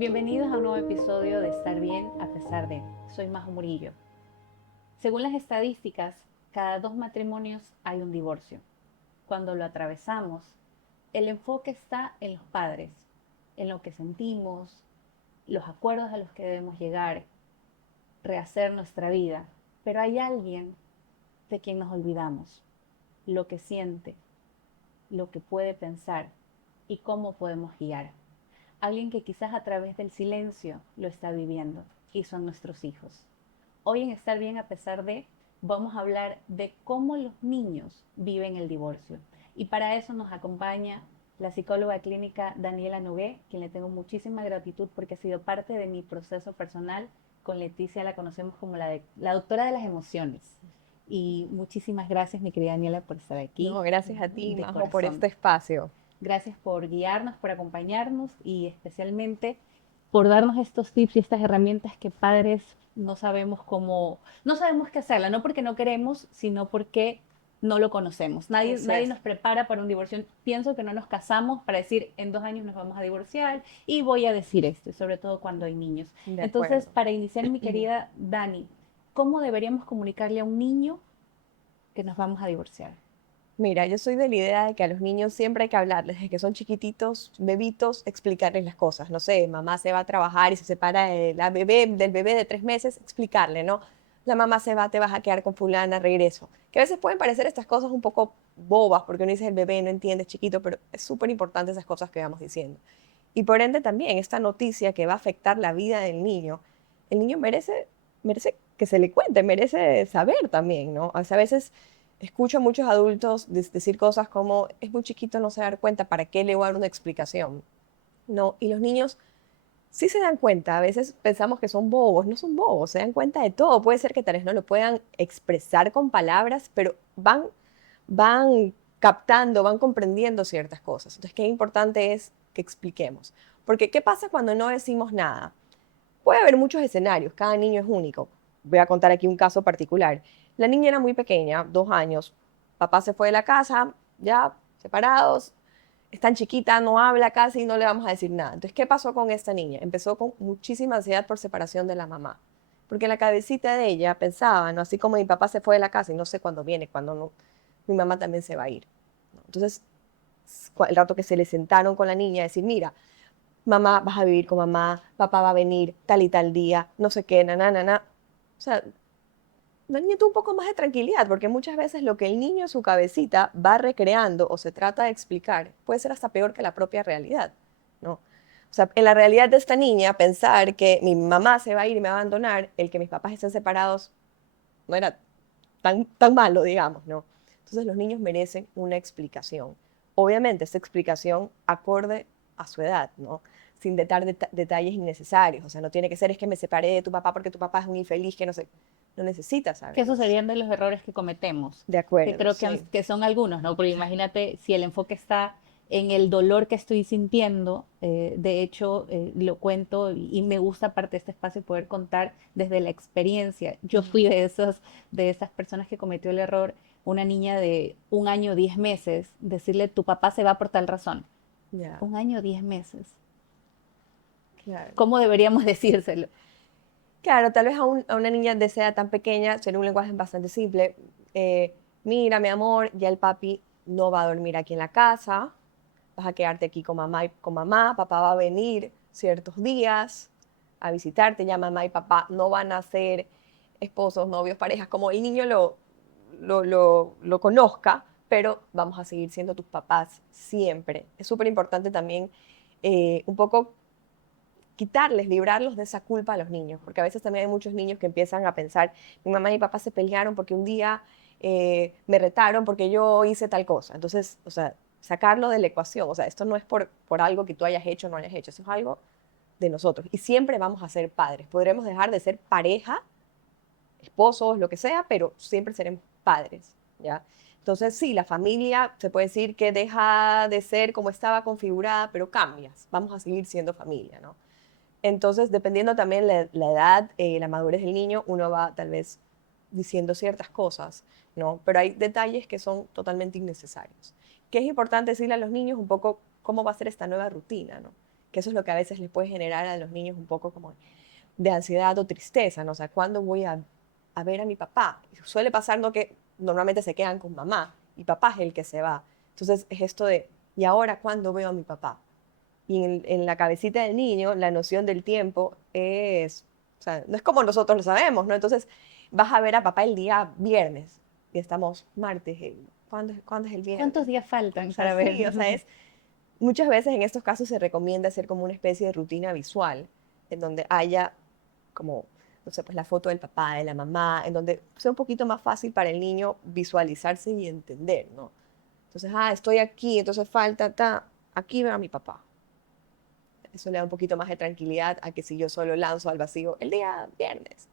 Bienvenidos a un nuevo episodio de Estar Bien a pesar de. Soy Majo Murillo. Según las estadísticas, cada 2 matrimonios hay un divorcio. Cuando lo atravesamos, el enfoque está en los padres, en lo que sentimos, los acuerdos a los que debemos llegar, rehacer nuestra vida. Pero hay alguien de quien nos olvidamos, lo que siente, lo que puede pensar y cómo podemos guiar. Alguien que quizás a través del silencio lo está viviendo y son nuestros hijos. Hoy en Estar Bien a pesar de, vamos a hablar de cómo los niños viven el divorcio. Y para eso nos acompaña la psicóloga clínica Daniela Nogué, quien le tengo muchísima gratitud porque ha sido parte de mi proceso personal. Con Leticia la conocemos como la doctora de las emociones. Y muchísimas gracias, mi querida Daniela, por estar aquí No, gracias a ti, de Majo, por corazón. este espacio. Gracias por guiarnos, por acompañarnos y especialmente por darnos estos tips y estas herramientas que padres no sabemos cómo, no sabemos qué hacerla, no porque no queremos, sino porque no lo conocemos. Así Nadie es. nos prepara para un divorcio. Pienso que no nos casamos para decir en 2 años nos vamos a divorciar y voy a decir esto, y sobre todo cuando hay niños. De Entonces, acuerdo. para iniciar, mi querida Dani, ¿cómo deberíamos comunicarle a un niño que nos vamos a divorciar? Mira, yo soy de la idea de que a los niños siempre hay que hablarles, desde que son chiquititos, bebitos, explicarles las cosas. No sé, mamá se va a trabajar y se separa del bebé de 3 meses, explicarle, ¿no? La mamá se va, te vas a quedar con fulana, regreso. Que a veces pueden parecer estas cosas un poco bobas, porque uno dice el bebé no entiende, es chiquito, pero es súper importante esas cosas que vamos diciendo. Y por ende también esta noticia que va a afectar la vida del niño, el niño merece que se le cuente, merece saber también, ¿no? O sea, a veces escucho a muchos adultos decir cosas como, es muy chiquito, no se va a dar cuenta, ¿para qué le voy a dar una explicación? No, y los niños sí se dan cuenta, a veces pensamos que son bobos, no son bobos, se dan cuenta de todo. Puede ser que tal vez no lo puedan expresar con palabras, pero van captando, van comprendiendo ciertas cosas. Entonces, qué importante es que expliquemos. Porque, ¿qué pasa cuando no decimos nada? Puede haber muchos escenarios, cada niño es único. Voy a contar aquí un caso particular. La niña era muy pequeña, 2 años. Papá se fue de la casa, ya separados, es tan chiquita, no habla casi, no le vamos a decir nada. Entonces, ¿qué pasó con esta niña? Empezó con muchísima ansiedad por separación de la mamá. Porque en la cabecita de ella pensaba, ¿no? Así como mi papá se fue de la casa y no sé cuándo viene, cuándo no, mi mamá también se va a ir. ¿No? Entonces, el rato que se le sentaron con la niña, decir, mira, mamá, vas a vivir con mamá, papá va a venir tal y tal día, no sé qué, na, na, na, na. O sea, la niña tuvo un poco más de tranquilidad, porque muchas veces lo que el niño en su cabecita va recreando o se trata de explicar puede ser hasta peor que la propia realidad, ¿no? O sea, en la realidad de esta niña, pensar que mi mamá se va a ir y me va a abandonar, el que mis papás estén separados, no era tan malo, digamos, ¿no? Entonces los niños merecen una explicación. Obviamente, esta explicación acorde a su edad, ¿no? Sin dar detalles innecesarios. O sea, no tiene que ser es que me separé de tu papá porque tu papá es un infeliz que no sé. No necesitas Que saberlo esos así. serían de los errores que cometemos, De que acuerdo, creo sí. que son algunos, ¿no? Porque imagínate si el enfoque está en el dolor que estoy sintiendo, de hecho lo cuento y me gusta aparte de este espacio poder contar desde la experiencia. Yo fui de esas personas que cometió el error, una niña de 1 año 10 meses, decirle tu papá se va por tal razón. Ya, 1 año 10 meses. claro. ¿Cómo deberíamos decírselo? Claro, tal vez a una niña de esa edad tan pequeña sería un lenguaje bastante simple. Eh, Mira, mi amor, ya el papi no va a dormir aquí en la casa, vas a quedarte aquí con mamá y con mamá, papá va a venir ciertos días a visitarte, ya mamá y papá no van a ser esposos, novios, parejas, como el niño lo conozca, pero vamos a seguir siendo tus papás siempre. Es súper importante también un poco quitarles, librarlos de esa culpa a los niños, porque a veces también hay muchos niños que empiezan a pensar, mi mamá y mi papá se pelearon porque un día me retaron porque yo hice tal cosa. Entonces, o sea, sacarlo de la ecuación, o sea, esto no es por algo que tú hayas hecho o no hayas hecho, eso es algo de nosotros. Y siempre vamos a ser padres. Podremos dejar de ser pareja, esposos, lo que sea, pero siempre seremos padres, ¿ya? Entonces, sí, la familia se puede decir que deja de ser como estaba configurada, pero cambias. Vamos a seguir siendo familia, ¿no? Entonces, dependiendo también la edad, la madurez del niño, uno va tal vez diciendo ciertas cosas, ¿no? Pero hay detalles que son totalmente innecesarios. ¿Qué es importante decirle a los niños un poco cómo va a ser esta nueva rutina, ¿no? que eso es lo que a veces les puede generar a los niños un poco como de ansiedad o tristeza, ¿no? O sea, ¿cuándo voy a ver a mi papá? Suele pasar, ¿no? Que normalmente se quedan con mamá y papá es el que se va. Entonces es esto de, ¿y ahora cuándo veo a mi papá? Y en la cabecita del niño, la noción del tiempo es, o sea, no es como nosotros lo sabemos, ¿no? Entonces vas a ver a papá el día viernes y estamos martes, ¿cuándo es el ¿Cuántos viernes? días O faltan sea, para ver? sí, o sea, muchas veces en estos casos se recomienda hacer como una especie de rutina visual, en donde haya como, no sé, pues la foto del papá, de la mamá, en donde sea un poquito más fácil para el niño visualizarse y entender, ¿no? Entonces, estoy aquí, entonces falta, aquí veo a mi papá. Eso le da un poquito más de tranquilidad a que si yo solo lanzo al vacío el día viernes.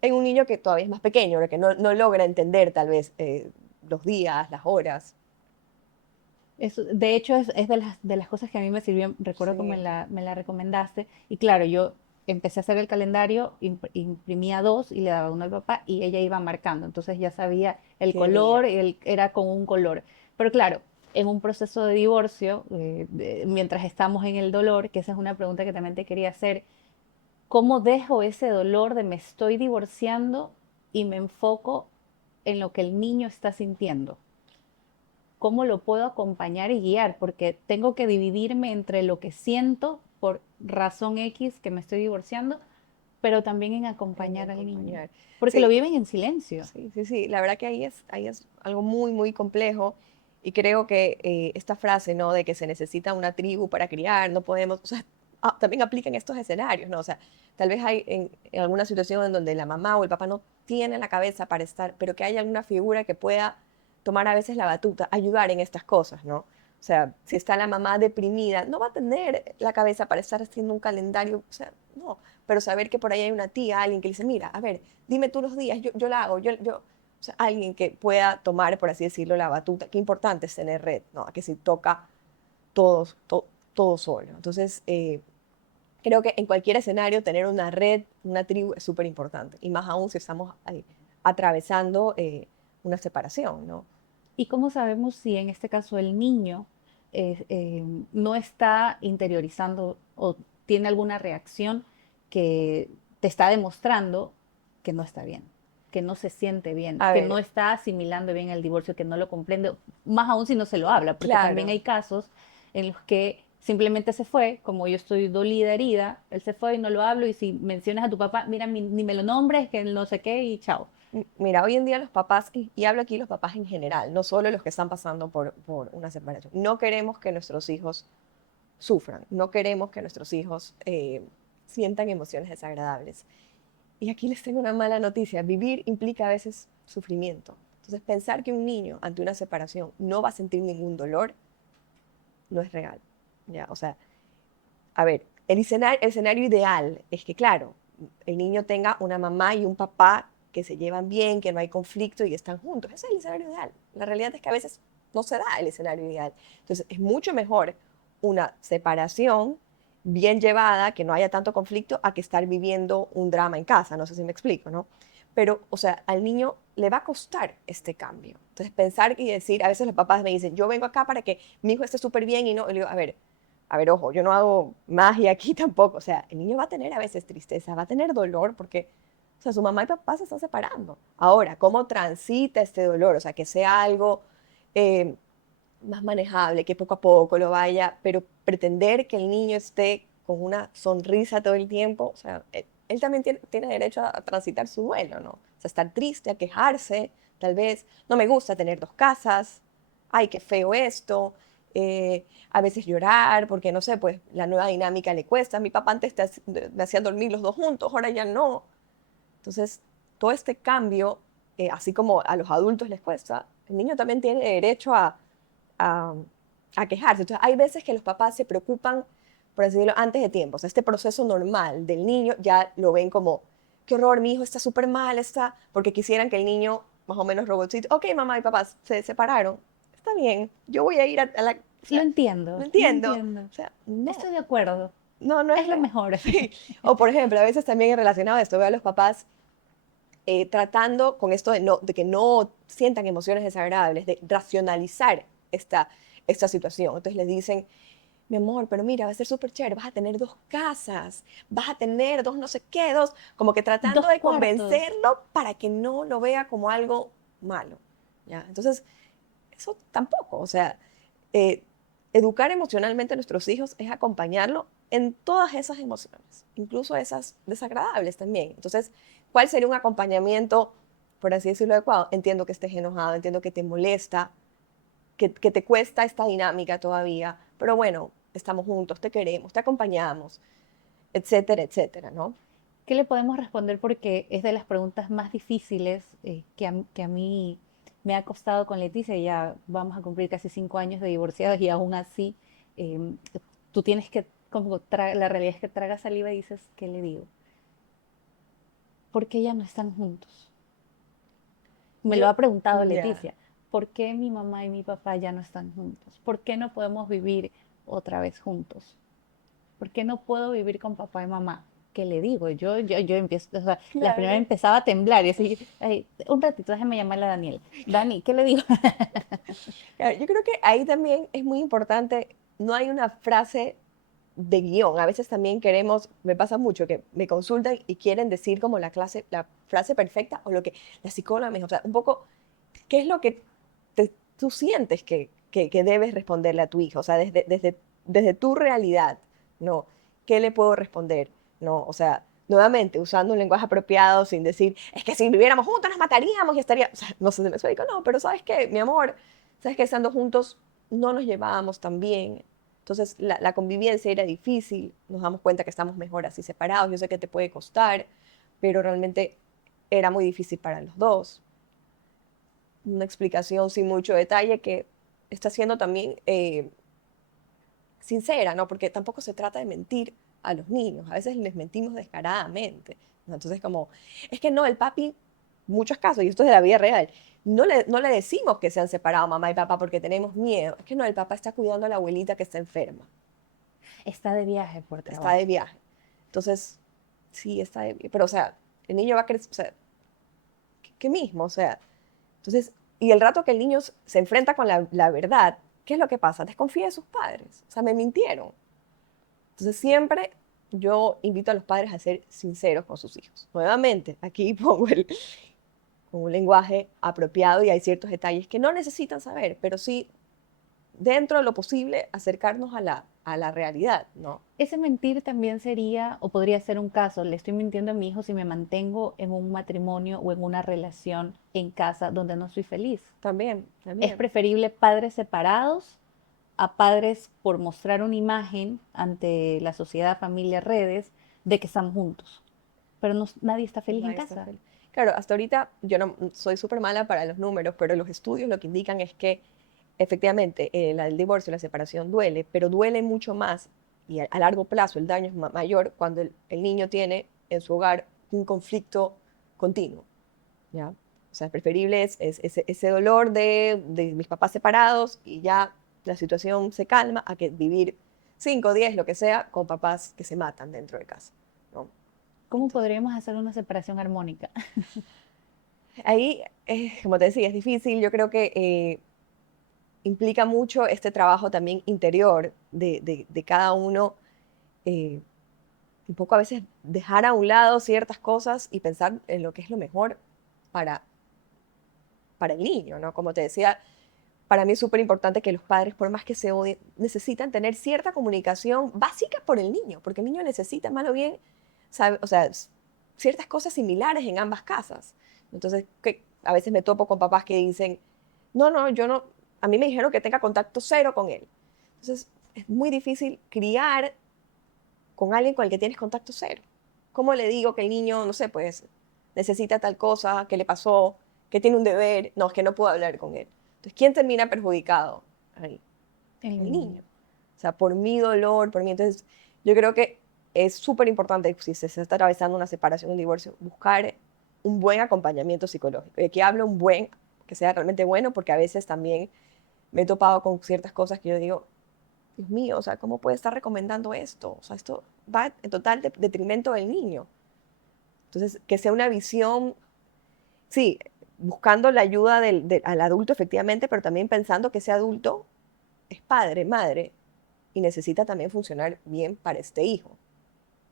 En un niño que todavía es más pequeño, que no logra entender tal vez los días, las horas. De hecho, es de las cosas que a mí me sirvió, recuerdo que Sí, me la recomendaste, y claro, yo empecé a hacer el calendario, imprimía dos y le daba uno al papá y ella iba marcando, entonces ya sabía el qué día. color, era con un color. Pero claro, en un proceso de divorcio, mientras estamos en el dolor, que esa es una pregunta que también te quería hacer, ¿cómo dejo ese dolor de me estoy divorciando y me enfoco en lo que el niño está sintiendo? ¿Cómo lo puedo acompañar y guiar? Porque tengo que dividirme entre lo que siento por razón X que me estoy divorciando, pero también en En acompañar al niño, acompañar. porque lo Sí, viven en silencio. sí, sí, sí. La verdad que ahí es algo muy, muy complejo. Y creo que esta frase, ¿no? De que se necesita una tribu para criar, no podemos, o sea, también aplica en estos escenarios, ¿no? O sea, tal vez hay en alguna situación en donde la mamá o el papá no tienen la cabeza para estar, pero que haya alguna figura que pueda tomar a veces la batuta, ayudar en estas cosas, ¿no? O sea, si está la mamá deprimida, no va a tener la cabeza para estar haciendo un calendario, o sea, no, pero saber que por ahí hay una tía, alguien que le dice, mira, a ver, dime tú los días, yo la hago, o sea, alguien que pueda tomar, por así decirlo, la batuta. Qué importante es tener red, ¿no? Que si toca todos, todo solo. Entonces, creo que en cualquier escenario tener una red, una tribu es súper importante. Y más aún si estamos ahí, atravesando una separación, ¿no? ¿Y cómo sabemos si en este caso el niño no está interiorizando o tiene alguna reacción que te está demostrando que no está bien, que no se siente bien, A que ver, no está asimilando bien el divorcio, que no lo comprende, más aún si no se lo habla, porque también claro. hay casos en los que simplemente se fue, como yo estoy dolida, herida, él se fue y no lo hablo, y si mencionas a tu papá, mira, ni me lo nombres, que no sé qué, y chao. Mira, hoy en día los papás, y hablo aquí los papás en general, no solo los que están pasando por una separación, no queremos que nuestros hijos sufran, no queremos que nuestros hijos sientan emociones desagradables. Y aquí les tengo una mala noticia, vivir implica a veces sufrimiento. Entonces pensar que un niño ante una separación no va a sentir ningún dolor no es real. ¿Ya? O sea, a ver, el escenario ideal es que, claro, el niño tenga una mamá y un papá que se llevan bien, que no hay conflicto y están juntos. Ese es el escenario ideal. La realidad es que a veces no se da el escenario ideal. Entonces, es mucho mejor una separación bien llevada, que no haya tanto conflicto, a que estar viviendo un drama en casa. No sé si me explico, ¿no? Pero, o sea, al niño le va a costar este cambio. Entonces, pensar y decir, a veces los papás me dicen, yo vengo acá para que mi hijo esté súper bien y no, y le digo, a ver, ojo, yo no hago magia aquí tampoco. O sea, el niño va a tener a veces tristeza, va a tener dolor porque, o sea, su mamá y papá se están separando. Ahora, ¿cómo transita este dolor? O sea, que sea algo eh, más manejable, que poco a poco lo vaya, pero pretender que el niño esté con una sonrisa todo el tiempo, o sea, él también tiene derecho a transitar su duelo, ¿no? O sea, estar triste, a quejarse, tal vez, no me gusta tener dos casas, ay, qué feo esto, a veces llorar, porque no sé, pues la nueva dinámica le cuesta. Mi papá antes me hacía dormir los dos juntos, ahora ya no. Entonces, todo este cambio, así como a los adultos les cuesta, el niño también tiene derecho a, a quejarse. Entonces, hay veces que los papás se preocupan, por así decirlo, antes de tiempo. O sea, este proceso normal del niño ya lo ven como, qué horror, mi hijo está súper mal, está, porque quisieran que el niño, más o menos robotcito, ok, mamá y papá se separaron, está bien, yo voy a ir a la, o Lo sea, no entiendo, lo entiendo. entiendo. O sea, no, Estoy de acuerdo. no es Es lo real. mejor. Sí. O por ejemplo, a veces también relacionado a esto, veo a los papás tratando con esto de que no sientan emociones desagradables, de racionalizar esta situación. Entonces les dicen, mi amor, pero mira, va a ser súper chévere, vas a tener 2 casas, vas a tener 2 no sé qué, como que tratando Dos de cuartos. convencerlo para que no lo vea como algo malo, ¿ya? Entonces, eso tampoco, o sea, eh, educar emocionalmente a nuestros hijos es acompañarlo en todas esas emociones, incluso esas desagradables también. Entonces, ¿cuál sería un acompañamiento, por así decirlo, adecuado? Entiendo que estés enojado, entiendo que te molesta, que te cuesta esta dinámica todavía, pero bueno, estamos juntos, te queremos, te acompañamos, etcétera, etcétera, ¿no? ¿Qué le podemos responder? Porque es de las preguntas más difíciles que a mí me ha costado con Leticia. Ya vamos a cumplir casi 5 años de divorciados y aún así eh, tú tienes que, la realidad es que tragas saliva y dices, ¿qué le digo? ¿Por qué ya no están juntos? Me lo Yo, ha preguntado ya, Leticia. ¿Por qué mi mamá y mi papá ya no están juntos? ¿Por qué no podemos vivir otra vez juntos? ¿Por qué no puedo vivir con papá y mamá? ¿Qué le digo? Yo empiezo, o sea, la primera claro. empezaba a temblar y así, "Ay, un ratito, déjame llamarle a Daniel. Dani, ¿qué le digo?" Claro, yo creo que ahí también es muy importante, no hay una frase de guión. A veces también queremos, me pasa mucho que me consultan y quieren decir como la frase perfecta o lo que la psicóloga me dijo. O sea, un poco, ¿qué es lo que tú sientes que debes responderle a tu hijo? O sea, desde tu realidad, ¿no? ¿Qué le puedo responder? ¿No? O sea, nuevamente, usando un lenguaje apropiado, sin decir, es que si viviéramos juntos nos mataríamos y estaría, o sea, no sé si me explico, no, pero ¿sabes qué, mi amor? ¿Sabes que estando juntos no nos llevábamos tan bien? Entonces, la convivencia era difícil, nos damos cuenta que estamos mejor así separados, yo sé que te puede costar, pero realmente era muy difícil para los dos. Una explicación sin mucho detalle que está siendo también sincera, ¿no? Porque tampoco se trata de mentir a los niños, a veces les mentimos descaradamente, ¿no? Entonces, como, es que no, el papi, muchos casos, y esto es de la vida real, no le decimos que se han separado mamá y papá porque tenemos miedo, es que no, el papá está cuidando a la abuelita que está enferma, Está de viaje por está trabajo. de viaje. Entonces, sí, está de viaje, pero o sea, el niño va a crecer, o sea, ¿qué mismo? O sea, entonces, y el rato que el niño se enfrenta con la verdad, ¿qué es lo que pasa? Desconfía de sus padres, o sea, me mintieron. Entonces siempre yo invito a los padres a ser sinceros con sus hijos. Nuevamente, aquí pongo con un lenguaje apropiado y hay ciertos detalles que no necesitan saber, pero sí, dentro de lo posible, acercarnos a la realidad, ¿no? Ese mentir también sería, o podría ser un caso, le estoy mintiendo a mi hijo si me mantengo en un matrimonio o en una relación en casa donde no soy feliz. También, Es también. preferible padres separados a padres por mostrar una imagen ante la sociedad, familia, redes, de que están juntos. Pero nadie está feliz en Nadie está casa. feliz. Claro, hasta ahorita yo no soy súper mala para los números, pero los estudios lo que indican es que efectivamente el divorcio, la separación duele, pero duele mucho más y a largo plazo el daño es mayor cuando el niño tiene en su hogar un conflicto continuo, ¿ya? O sea, preferible es ese dolor de mis papás separados y ya la situación se calma a que vivir 5, 10, lo que sea, con papás que se matan dentro de casa, ¿no? ¿Cómo Entonces, podríamos hacer una separación armónica? ahí, como te decía, es difícil. Yo creo que implica mucho este trabajo también interior de cada uno, eh, un poco a veces dejar a un lado ciertas cosas y pensar en lo que es lo mejor para, para el niño, ¿no? Como te decía, para mí es súper importante que los padres, por más que se odien, necesitan tener cierta comunicación básica por el niño, porque el niño necesita, mal o bien, sabe, o sea, ciertas cosas similares en ambas casas. Entonces, que a veces me topo con papás que dicen, no, no, yo no, a mí me dijeron que tenga contacto cero con él. Entonces, es muy difícil criar con alguien con el que tienes contacto cero. ¿Cómo le digo que el niño, no sé, pues necesita tal cosa, qué le pasó, que tiene un deber? No, es que no puedo hablar con él. Entonces, ¿quién termina perjudicado ahí? El El niño. niño. O sea, por mi dolor, por mí. Entonces, yo creo que es súper importante, si se está atravesando una separación, un divorcio, buscar un buen acompañamiento psicológico. Y aquí hablo un buen, que sea realmente bueno, porque a veces también me he topado con ciertas cosas que yo digo, Dios mío, o sea, ¿cómo puede estar recomendando esto? O sea, esto va en total detrimento del niño. Entonces, que sea una visión, sí, buscando la ayuda al adulto efectivamente, pero también pensando que ese adulto es padre, madre, y necesita también funcionar bien para este hijo.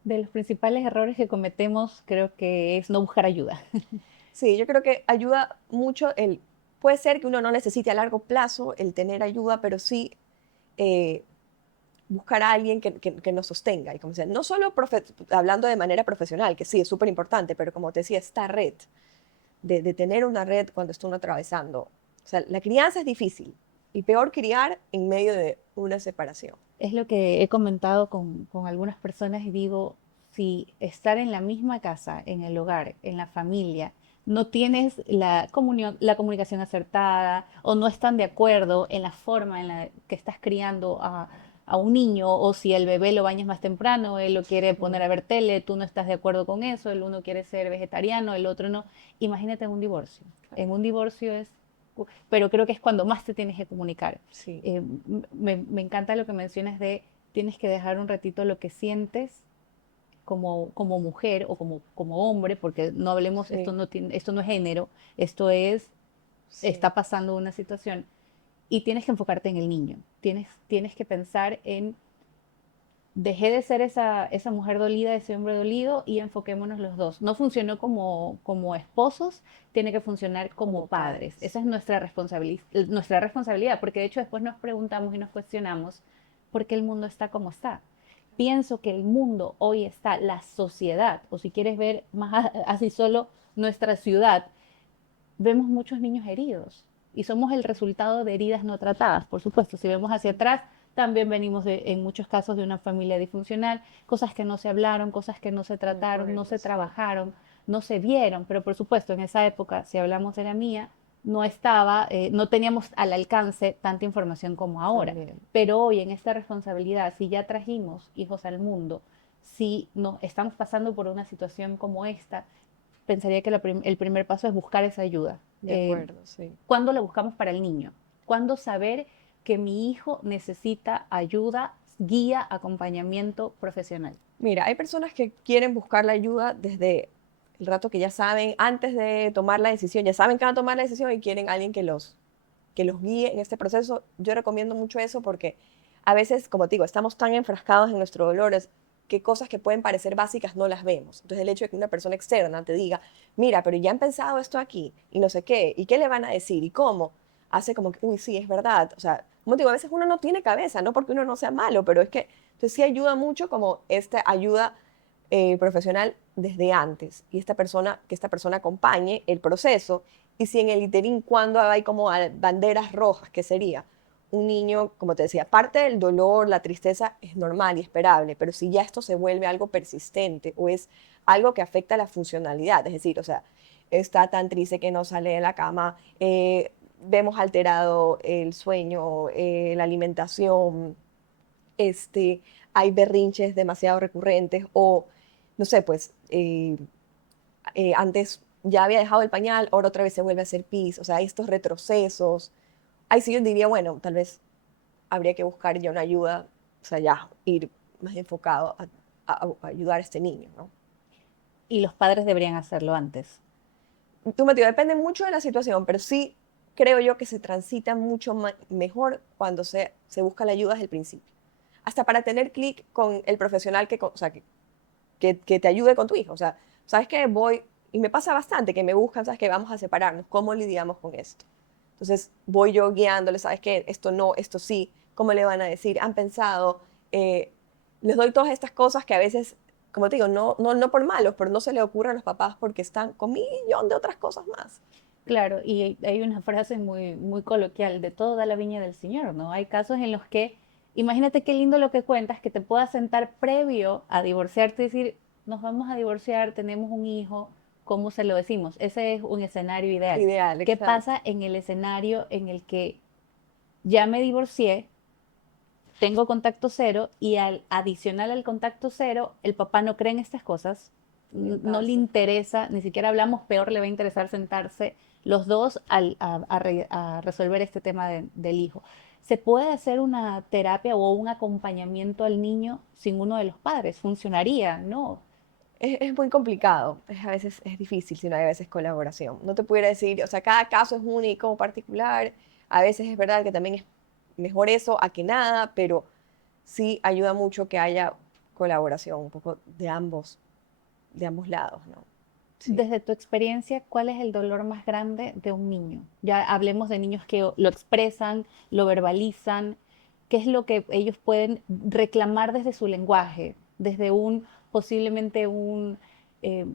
De los principales errores que cometemos creo que es no buscar ayuda. Sí, yo creo que ayuda mucho puede ser que uno no necesite a largo plazo el tener ayuda, pero sí eh, buscar a alguien que nos sostenga. Y como decía, no solo hablando de manera profesional, que sí, es súper importante, pero como te decía, esta red, de tener una red cuando está uno atravesando. O sea, la crianza es difícil y peor criar en medio de una separación. Es lo que he comentado con algunas personas y digo, si estar en la misma casa, en el hogar, en la familia, no tienes la comunión, la comunicación acertada o no están de acuerdo en la forma en la que estás criando a un niño o si el bebé lo bañas más temprano, él lo quiere poner a ver tele, tú no estás de acuerdo con eso, el uno quiere ser vegetariano, el otro no. Imagínate en un divorcio. En un divorcio es, pero creo que es cuando más te tienes que comunicar. Sí, eh, me encanta lo que mencionas de tienes que dejar un ratito lo que sientes como mujer o como hombre, porque no hablemos, sí, esto no es género, esto es, sí. está pasando una situación y tienes que enfocarte en el niño, tienes que pensar en dejé de ser esa mujer dolida, ese hombre dolido y enfoquémonos los dos. No funcionó como esposos, tiene que funcionar como Como padres. padres. Esa es nuestra responsabilidad, porque de hecho después nos preguntamos y nos cuestionamos por qué el mundo está como está. Pienso que el mundo hoy está, la sociedad, o si quieres ver más así solo nuestra ciudad, vemos muchos niños heridos y somos el resultado de heridas no tratadas. Por supuesto, si vemos hacia atrás, también venimos en muchos casos de una familia disfuncional, cosas que no se hablaron, cosas que no se De trataron, no acuerdo, se sí. trabajaron, no se vieron, pero por supuesto en esa época, si hablamos de la mía, no estaba, no teníamos al alcance tanta información como ahora. También. Pero hoy en esta responsabilidad, si ya trajimos hijos al mundo, si no, estamos pasando por una situación como esta, pensaría que el primer paso es buscar esa ayuda. De acuerdo, sí. ¿Cuándo la buscamos para el niño? ¿Cuándo saber que mi hijo necesita ayuda, guía, acompañamiento profesional? Mira, hay personas que quieren buscar la ayuda desde el rato que ya saben, antes de tomar la decisión, ya saben que van a tomar la decisión y quieren a alguien que los guíe en este proceso. Yo recomiendo mucho eso porque a veces, como te digo, estamos tan enfrascados en nuestro dolor que cosas que pueden parecer básicas no las vemos. Entonces el hecho de que una persona externa te diga, mira, pero ya han pensado esto aquí y no sé qué, y qué le van a decir y cómo, hace como que, uy, sí, es verdad. O sea, como te digo, a veces uno no tiene cabeza, no porque uno no sea malo, pero es que entonces sí ayuda mucho como esta ayuda profesional desde antes y que esta persona acompañe el proceso y si en el interín cuando hay como banderas rojas, que sería un niño, como te decía, parte del dolor, la tristeza es normal y esperable, pero si ya esto se vuelve algo persistente o es algo que afecta la funcionalidad, es decir, o sea, está tan triste que no sale de la cama, vemos alterado el sueño, la alimentación, hay berrinches demasiado recurrentes o, no sé, pues antes ya había dejado el pañal, ahora otra vez se vuelve a hacer pis, o sea, hay estos retrocesos. Ahí sí yo diría, bueno, tal vez habría que buscar ya una ayuda, o sea, ya ir más enfocado a ayudar a este niño, ¿no? Y los padres deberían hacerlo antes. Tú, Mateo, depende mucho de la situación, pero sí creo yo que se transita mucho mejor cuando se busca la ayuda desde el principio. Hasta para tener clic con el profesional o sea, que te ayude con tu hijo. O sea, ¿sabes qué? Y me pasa bastante que me buscan, ¿sabes qué? Vamos a separarnos, ¿cómo lidiamos con esto? Entonces voy yo guiándole, ¿sabes qué? Esto no, esto sí, ¿cómo le van a decir? ¿Han pensado? Les doy todas estas cosas que a veces, como te digo, no por malos, pero no se le ocurre a los papás porque están con 1.000.000 de otras cosas más. Claro, y hay una frase muy coloquial, de todo da la viña del Señor, ¿no? Hay casos en los que, imagínate qué lindo lo que cuentas, que te puedas sentar previo a divorciarte y decir, nos vamos a divorciar, tenemos un hijo, ¿cómo se lo decimos? Ese es un escenario ideal. Ideal, ¿Qué exacto. pasa en el escenario en el que ya me divorcié, tengo contacto cero y adicional al contacto cero, el papá no cree en estas cosas, También no le pasa. interesa, ni siquiera hablamos, peor le va a interesar sentarse los dos a resolver este tema del hijo. ¿Se puede hacer una terapia o un acompañamiento al niño sin uno de los padres? ¿Funcionaría? No. Es muy complicado, a veces es difícil si no hay a veces colaboración. No te pudiera decir, o sea, cada caso es único, particular, a veces es verdad que también es mejor eso a que nada, pero sí ayuda mucho que haya colaboración un poco de ambos lados, ¿no? Sí. Desde tu experiencia, ¿cuál es el dolor más grande de un niño? Ya hablemos de niños que lo expresan, lo verbalizan. ¿Qué es lo que ellos pueden reclamar desde su lenguaje? Desde posiblemente eh,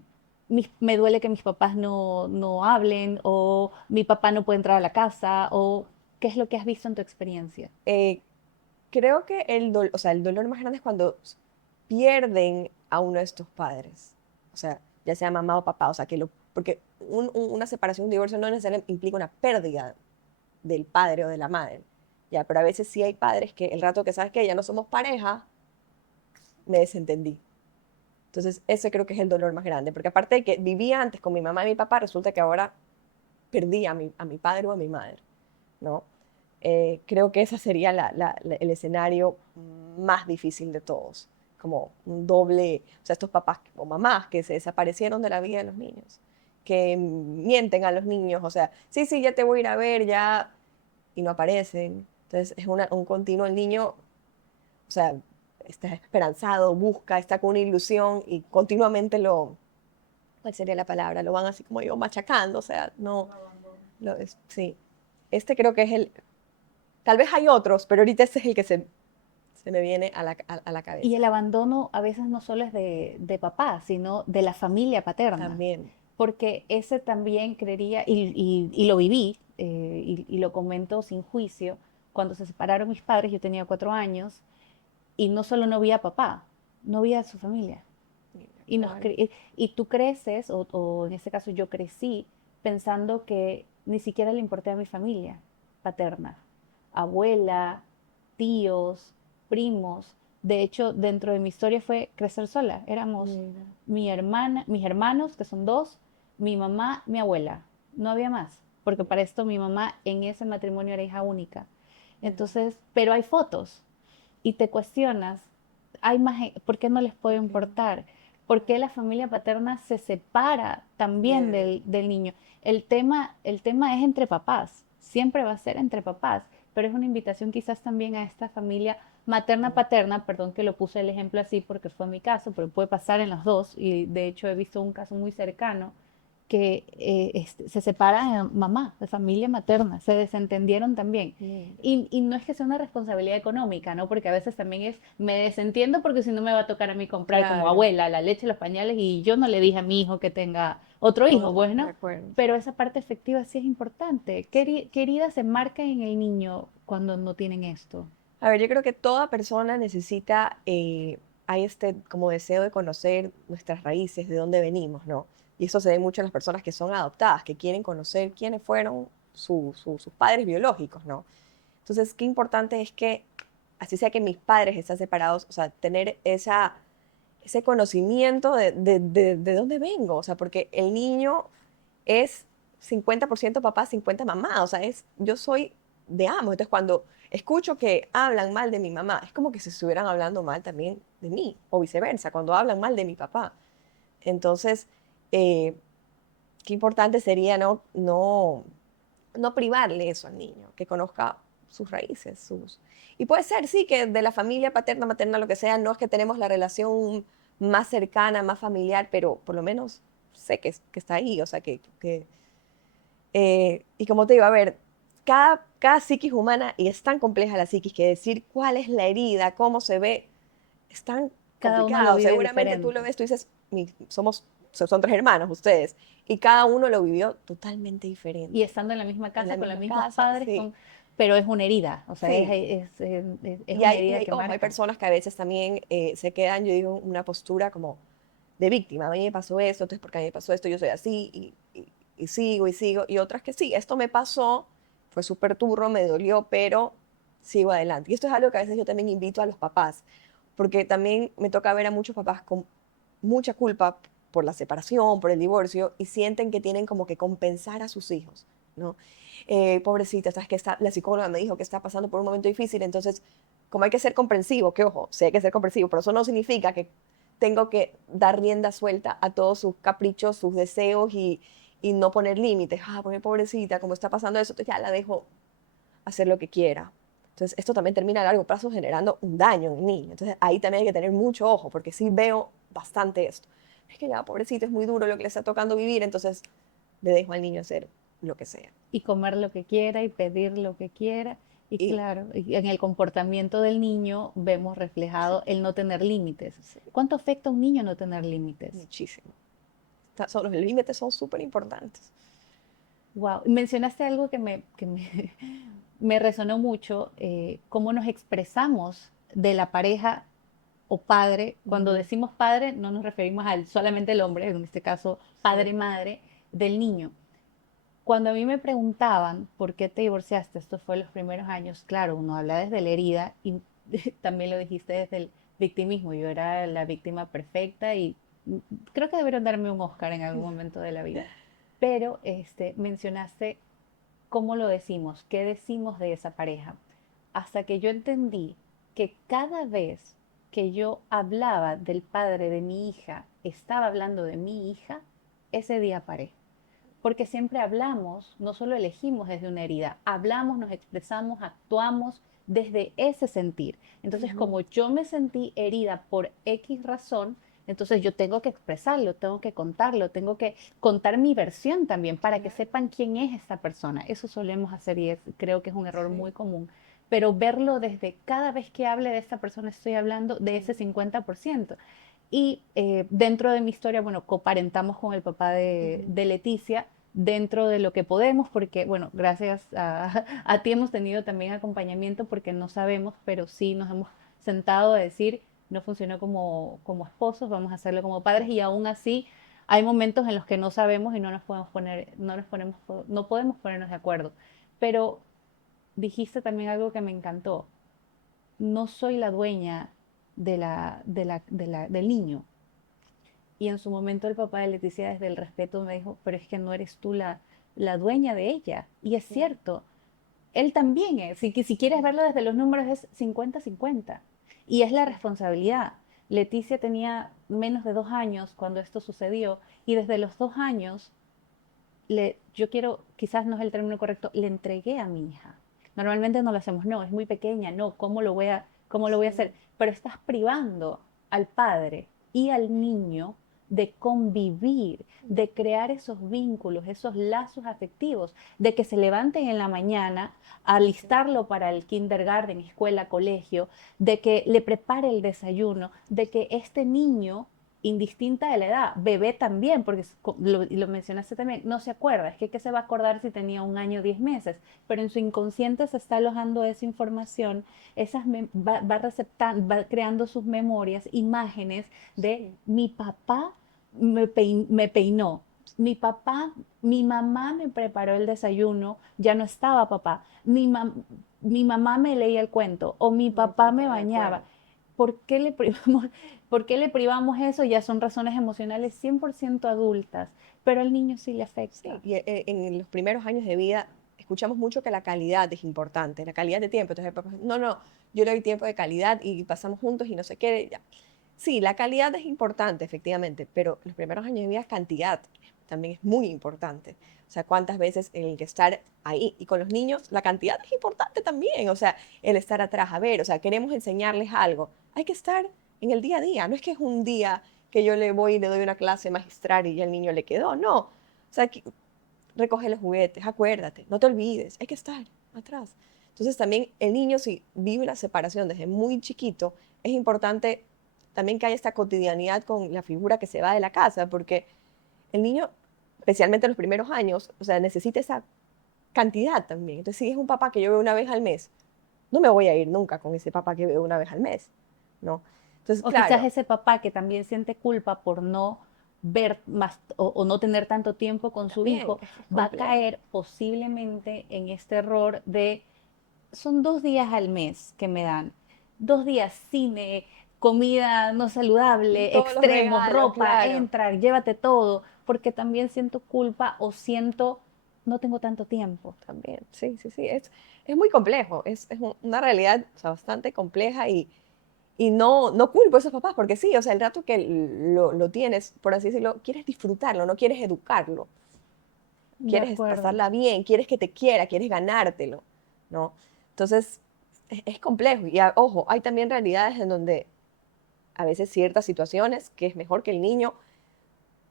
me duele que mis papás no hablen, o mi papá no puede entrar a la casa, o ¿qué es lo que has visto en tu experiencia? Eh, Creo que o sea, el dolor más grande es cuando pierden a uno de estos padres. O sea, ya sea mamá o papá. O sea, porque una separación, un divorcio no necesariamente implica una pérdida del padre o de la madre. Ya, pero a veces sí hay padres que el rato que sabes que ya no somos pareja, me desentendí. Entonces, ese creo que es el dolor más grande. Porque aparte de que vivía antes con mi mamá y mi papá, resulta que ahora perdí a mi padre o a mi madre, ¿no? Creo que ese sería el escenario más difícil de todos, como un doble, o sea, estos papás o mamás que se desaparecieron de la vida de los niños, que mienten a los niños, o sea, sí, sí, ya te voy a ir a ver, ya, y no aparecen. Entonces es un continuo, el niño, o sea, está esperanzado, busca, está con una ilusión y continuamente ¿cuál sería la palabra? Lo van así como yo machacando, o sea, no, sí. Este creo que es tal vez hay otros, pero ahorita este es el que se me viene a la Y cabeza. el abandono a veces no solo es de papá, sino de la familia paterna. También. Porque ese también creería, y lo viví, y lo comento sin juicio, cuando se separaron mis padres, yo tenía 4 años, y no solo no vi a papá, no vi a su familia. Y, Claro. y tú creces, o en este caso yo crecí, pensando que ni siquiera le importé a mi familia paterna, abuela, tíos, primos. De hecho, dentro de mi historia fue crecer sola. Éramos Mira. mis hermanos, que son dos, mi mamá, mi abuela. No había más, porque para esto mi mamá en ese matrimonio era hija única. Mira. Entonces, pero hay fotos y te cuestionas, ¿por qué no les puede ¿Por qué no? importar? ¿Por qué la familia paterna se separa también Mira. del niño? El tema es entre papás, siempre va a ser entre papás, pero es una invitación quizás también a esta familia materna-paterna, perdón que lo puse el ejemplo así porque fue mi caso, pero puede pasar en los dos, y de hecho he visto un caso muy cercano que se separa mamá, de familia materna, se desentendieron también. Mira. Y no es que sea una responsabilidad económica, ¿no? Porque a veces también me desentiendo porque si no me va a tocar a mí comprar como Claro. abuela la leche, los pañales, y yo no le dije a mi hijo que tenga otro hijo, Oh, pues, de ¿no? acuerdo. Pero esa parte efectiva sí es importante. ¿Qué herida se marca en el niño cuando no tienen esto? A ver, yo creo que toda persona necesita, hay este como deseo de conocer nuestras raíces, de dónde venimos, ¿no? Y eso se ve mucho en las personas que son adoptadas, que quieren conocer quiénes fueron sus padres biológicos, ¿no? Entonces, qué importante es que, así sea que mis padres están separados, o sea, tener ese conocimiento de dónde vengo, o sea, porque el niño es 50% papá, 50 mamá, o sea, yo soy de ambos. Entonces, cuando escucho que hablan mal de mi mamá, es como que si estuvieran hablando mal también de mí, o viceversa, cuando hablan mal de mi papá. Entonces, eh, qué importante sería no privarle eso al niño, que conozca sus raíces, Y puede ser, sí, que de la familia paterna, materna, lo que sea, no es que tenemos la relación más cercana, más familiar, pero por lo menos sé que está ahí, o sea, y como te digo, a ver, cada psiquis humana, y es tan compleja la psiquis, que decir cuál es la herida, cómo se ve, es tan Cada uno lo complicado. vive Seguramente tú lo diferente. ves, tú dices, son tres hermanos ustedes, y cada uno lo vivió totalmente Y diferente. estando en la misma En la casa, con los misma mismos casa, padres, sí, pero es una herida, o sea, sí. es una herida que Ojo, hay marca. personas que a veces también se quedan, yo digo, una postura como de víctima. A mí me pasó esto, entonces porque a mí me pasó esto, yo soy así, y sigo y sigo. Y otras que sí, esto me pasó, fue súper turro, me dolió, pero sigo adelante. Y esto es algo que a veces yo también invito a los papás, porque también me toca ver a muchos papás con mucha culpa por la separación, por el divorcio, y sienten que tienen como que compensar a sus hijos, ¿no? Pobrecita, sabes que la psicóloga me dijo que está pasando por un momento difícil, entonces, como hay que ser comprensivo, que ojo, sí hay que ser comprensivo, pero eso no significa que tengo que dar rienda suelta a todos sus caprichos, sus deseos y no poner límites. Ah, pues pobrecita, como está pasando eso, entonces ya la dejo hacer lo que quiera. Entonces, esto también termina a largo plazo generando un daño en el niño. Entonces, ahí también hay que tener mucho ojo, porque sí veo bastante esto. Es que ya, pobrecito, es muy duro lo que le está tocando vivir, entonces le dejo al niño hacer lo que sea. Y comer lo que quiera y pedir lo que quiera. Y Y claro, y en el comportamiento del niño vemos reflejado el no tener límites. sí, ¿Cuánto afecta a un niño no tener límites? muchísimo. Los límites son súper importantes. Wow. Mencionaste algo me resonó mucho, cómo nos expresamos de la pareja o padre. Cuando Ujú. decimos padre, no nos referimos al solamente el hombre, en este caso Sí. padre-madre del niño. Cuando a mí me preguntaban por qué te divorciaste, esto fue en los primeros años, claro, uno habla desde la herida y también lo dijiste desde el victimismo. Yo era la víctima perfecta y creo que deberían darme un Oscar en algún momento de la vida. Pero mencionaste cómo lo decimos, qué decimos de esa pareja, hasta que yo entendí que cada vez que yo hablaba del padre de mi hija, estaba hablando de mi hija, ese día paré. Porque siempre hablamos, no solo elegimos desde una herida, hablamos, nos expresamos, actuamos desde ese sentir. Entonces, Ujú. como yo me sentí herida por X razón, entonces yo tengo que expresarlo, tengo que contarlo, tengo que contar mi versión también para que Claro. sepan quién es esta persona. Eso solemos hacer y creo que es un error Sí. muy común. Pero verlo desde cada vez que hable de esta persona, estoy hablando de ese Ujú. 50%. Y dentro de mi historia, bueno, coparentamos con el papá Ujú. de Leticia dentro de lo que podemos, porque, bueno, gracias a ti hemos tenido también acompañamiento porque no sabemos, pero sí nos hemos sentado a decir, no funcionó como esposos, vamos a hacerlo como padres y aún así hay momentos en los que no sabemos y no nos podemos poner, no podemos ponernos de acuerdo. Pero dijiste también algo que me encantó. No soy la dueña del niño. Y en su momento el papá de Leticia desde el respeto me dijo, pero es que no eres tú la dueña de ella. Y es Claro. cierto, él también es. Si quieres verlo desde los números es 50-50. Y es la Sí. responsabilidad. Leticia tenía menos de 2 años cuando esto sucedió y desde los 2 años, yo quiero, quizás no es el término correcto, le entregué a mi hija. Normalmente no lo hacemos, no, es muy pequeña, no, ¿cómo lo voy a hacer? Sí. Pero estás privando al padre y al niño de convivir, de crear esos vínculos, esos lazos afectivos, de que se levanten en la mañana a Sí. alistarlo para el kindergarten, escuela, colegio, de que le prepare el desayuno, de que este niño indistinta de la edad, bebé también, porque lo mencionaste también, no se acuerda, es que ¿qué se va a acordar si tenía 1 año, 10 meses? Pero en su inconsciente se está alojando esa información, va creando sus memorias, imágenes de Sí. mi papá me peinó, mi papá, mi mamá me preparó el desayuno, ya no estaba papá, mi mamá me leía el cuento o mi papá me Totalmente de bañaba. acuerdo. ¿Por qué le privamos, por qué le privamos eso? Ya son razones emocionales 100% adultas, pero al niño sí le Sí, afecta. y en los primeros años de vida escuchamos mucho que la calidad es importante, la calidad de tiempo. Entonces, el papá, no, no, yo le doy tiempo de calidad y pasamos juntos y no sé qué. Ya. Sí, la calidad es importante, efectivamente, pero los primeros años de vida, cantidad también es muy importante. O sea, cuántas veces el que estar ahí. Y con los niños, la cantidad es importante también. O sea, el estar atrás, a ver, o sea, queremos enseñarles algo. Hay que estar en el día a día. No es que es un día que yo le voy y le doy una clase magistral y ya el niño le quedó. No. O sea, recoge los juguetes, acuérdate, no te olvides, hay que estar atrás. Entonces también el niño, si vive la separación desde muy chiquito, es importante también que haya esta cotidianidad con la figura que se va de la casa, porque el niño, especialmente en los primeros años, o sea, necesita esa cantidad también. Entonces, si es un papá que yo veo una vez al mes, no me voy a ir nunca con ese papá que veo una vez al mes, ¿no? Entonces, O quizás claro, ese papá que también siente culpa por no ver más o no tener tanto tiempo con su también hijo, es va a complejo. caer posiblemente en este error de, son 2 días al mes que me dan, 2 días cine, comida no saludable, Todos los extremos, regalos, ropa, claro. entra, llévate todo, porque también siento culpa o siento, no tengo tanto tiempo. También, sí, sí, sí, es muy complejo, una realidad, o sea, bastante compleja y no culpo a esos papás, porque sí, o sea, el rato que lo tienes, por así decirlo, quieres disfrutarlo, no quieres educarlo, De quieres acuerdo. pasarla bien, quieres que te quiera, quieres ganártelo, ¿no? Entonces, es complejo. Y ojo, hay también realidades en donde a veces ciertas situaciones que es mejor que el niño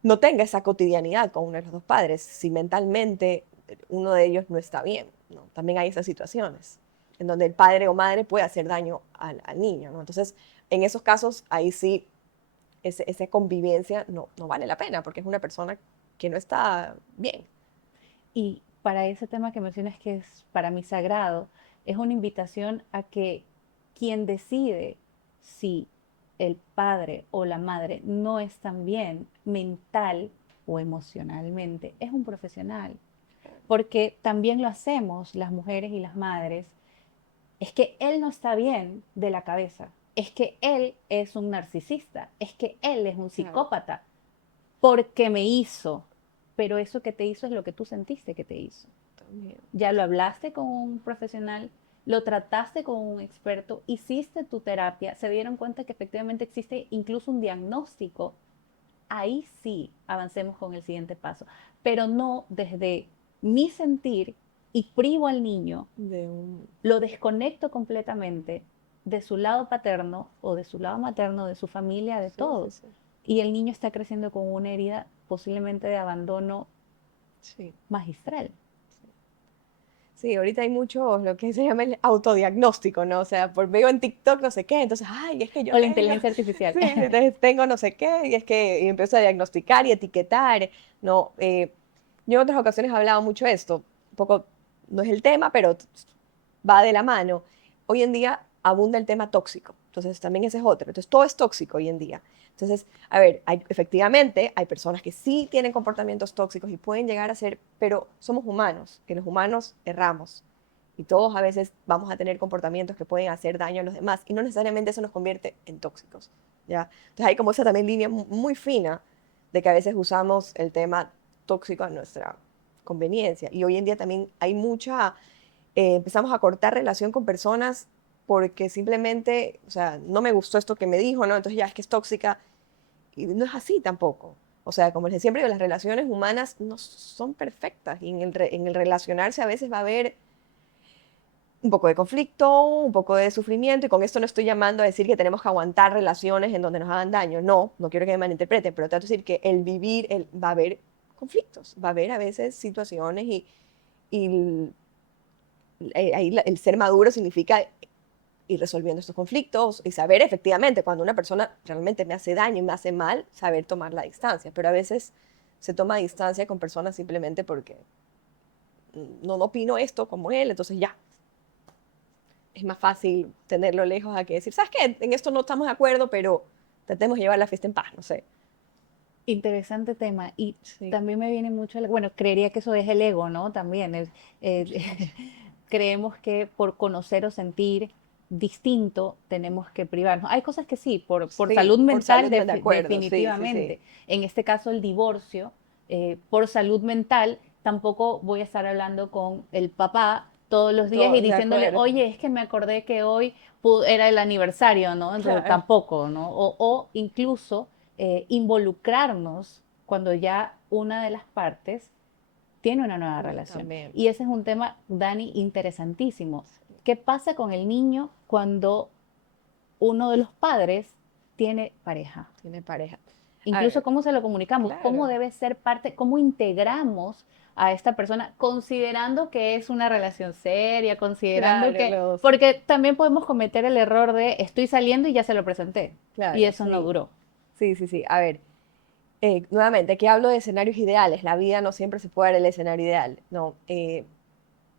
no tenga esa cotidianidad con uno de los dos padres, si mentalmente uno de ellos no está bien, ¿no? También hay esas situaciones en donde el padre o madre puede hacer daño al niño, ¿no? Entonces, en esos casos, ahí sí, esa convivencia no vale la pena, porque es una persona que no está bien. Y para ese tema que mencionas que es para mí sagrado, es una invitación a que quien decide si el padre o la madre no están bien mental o emocionalmente, es un profesional. Porque también lo hacemos las mujeres y las madres. Es que él no está bien de la cabeza. Es que él es un narcisista. Es que él es un Claro. psicópata. Porque me hizo. Pero eso que te hizo es lo que tú sentiste que te hizo. También. Ya lo hablaste con un profesional, lo trataste con un experto, hiciste tu terapia, se dieron cuenta que efectivamente existe incluso un diagnóstico. Ahí sí avancemos con el siguiente paso, pero no desde mi sentir y privo al niño, De un... lo desconecto completamente de su lado paterno o de su lado materno, de su familia, de Sí, sí, todo. sí. Y el niño está creciendo con una herida posiblemente de abandono Sí. magistral. Sí, ahorita hay mucho lo que se llama el autodiagnóstico, ¿no? O sea, por veo en TikTok no sé qué, entonces, ay, es que yo O la tengo, inteligencia artificial. sí, entonces tengo no sé qué, y es que y empiezo a diagnosticar y etiquetar, ¿no? Yo en otras ocasiones he hablado mucho de esto, un poco, no es el tema, pero va de la mano. Hoy en día abunda el tema tóxico, entonces también ese es otro, entonces todo es tóxico hoy en día. Entonces, a ver, efectivamente hay personas que sí tienen comportamientos tóxicos y pueden llegar a ser, pero somos humanos, que los humanos erramos. Y todos a veces vamos a tener comportamientos que pueden hacer daño a los demás y no necesariamente eso nos convierte en tóxicos, ¿ya? Entonces hay como esa también línea muy fina de que a veces usamos el tema tóxico a nuestra conveniencia. Y hoy en día también hay mucha, empezamos a cortar relación con personas porque simplemente, o sea, no me gustó esto que me dijo, ¿no? Entonces ya es que es tóxica y no es así tampoco. O sea, como les siempre digo, las relaciones humanas no son perfectas y en el relacionarse a veces va a haber un poco de conflicto, un poco de sufrimiento, y con esto no estoy llamando a decir que tenemos que aguantar relaciones en donde nos hagan daño, no quiero que me malinterpreten, pero trato de decir que el vivir, va a haber conflictos, va a haber a veces situaciones y ahí el ser maduro significa ir resolviendo estos conflictos y saber efectivamente cuando una persona realmente me hace daño y me hace mal, saber tomar la distancia. Pero a veces se toma distancia con personas simplemente porque no opino esto como él, entonces ya. Es más fácil tenerlo lejos a que decir, ¿sabes qué? En esto no estamos de acuerdo, pero tratemos de llevar la fiesta en paz, no sé. Interesante tema. Y Sí, también me viene mucho, bueno, creería que eso es el ego, ¿no? También muchas veces. creemos que por conocer o sentir distinto tenemos que privarnos. Hay cosas que sí, por Sí, salud por mental salud, de acuerdo, sí, sí, sí. definitivamente. En este caso el divorcio, por salud mental, tampoco voy a estar hablando con el papá todos los días y Todo, de diciéndole, acuerdo. oye, es que me acordé que hoy era el aniversario, ¿no? Entonces Claro, tampoco, ¿no? O incluso involucrarnos cuando ya una de las partes tiene una nueva relación. también. Y ese es un tema, Dani, interesantísimo. ¿Qué pasa con el niño cuando uno de los padres tiene pareja? Tiene pareja. A Incluso ver, cómo se lo comunicamos, cómo claro, debe ser parte, cómo integramos a esta persona, considerando que es una relación seria, considerando claro, que, porque también podemos cometer el error de estoy saliendo y ya se lo presenté, y claro, eso no sí. duró. Sí, sí, sí. A ver, nuevamente, aquí hablo de escenarios ideales. La vida no siempre se puede dar el escenario ideal. No,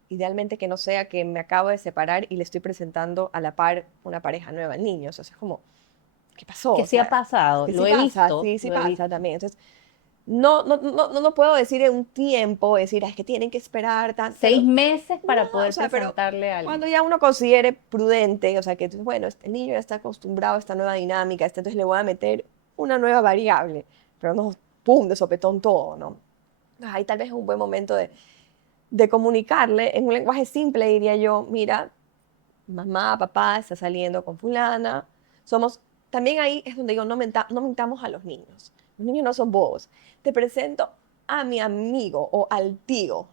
idealmente que no sea que me acabo de separar y le estoy presentando a la par una pareja nueva al niño. O sea, es como, ¿qué pasó? Que O sí ha sea, pasado, que sí lo he pasa visto. también. Entonces, no puedo decir en un tiempo, decir, "Ay, es que tienen que esperar tan", Seis pero meses no, para o poder sea, pero presentarle a alguien. cuando ya uno considere prudente, o sea, que, bueno, este niño ya está acostumbrado a esta nueva dinámica, entonces le voy a meter una nueva variable, pero no, pum, de sopetón todo, ¿no? Ahí tal vez es un buen momento de comunicarle en un lenguaje simple, diría yo, mira, mamá, papá, está saliendo con fulana. Somos, también ahí es donde digo, no mintamos a los niños. Los niños no son bobos. Te presento a mi amigo o al tío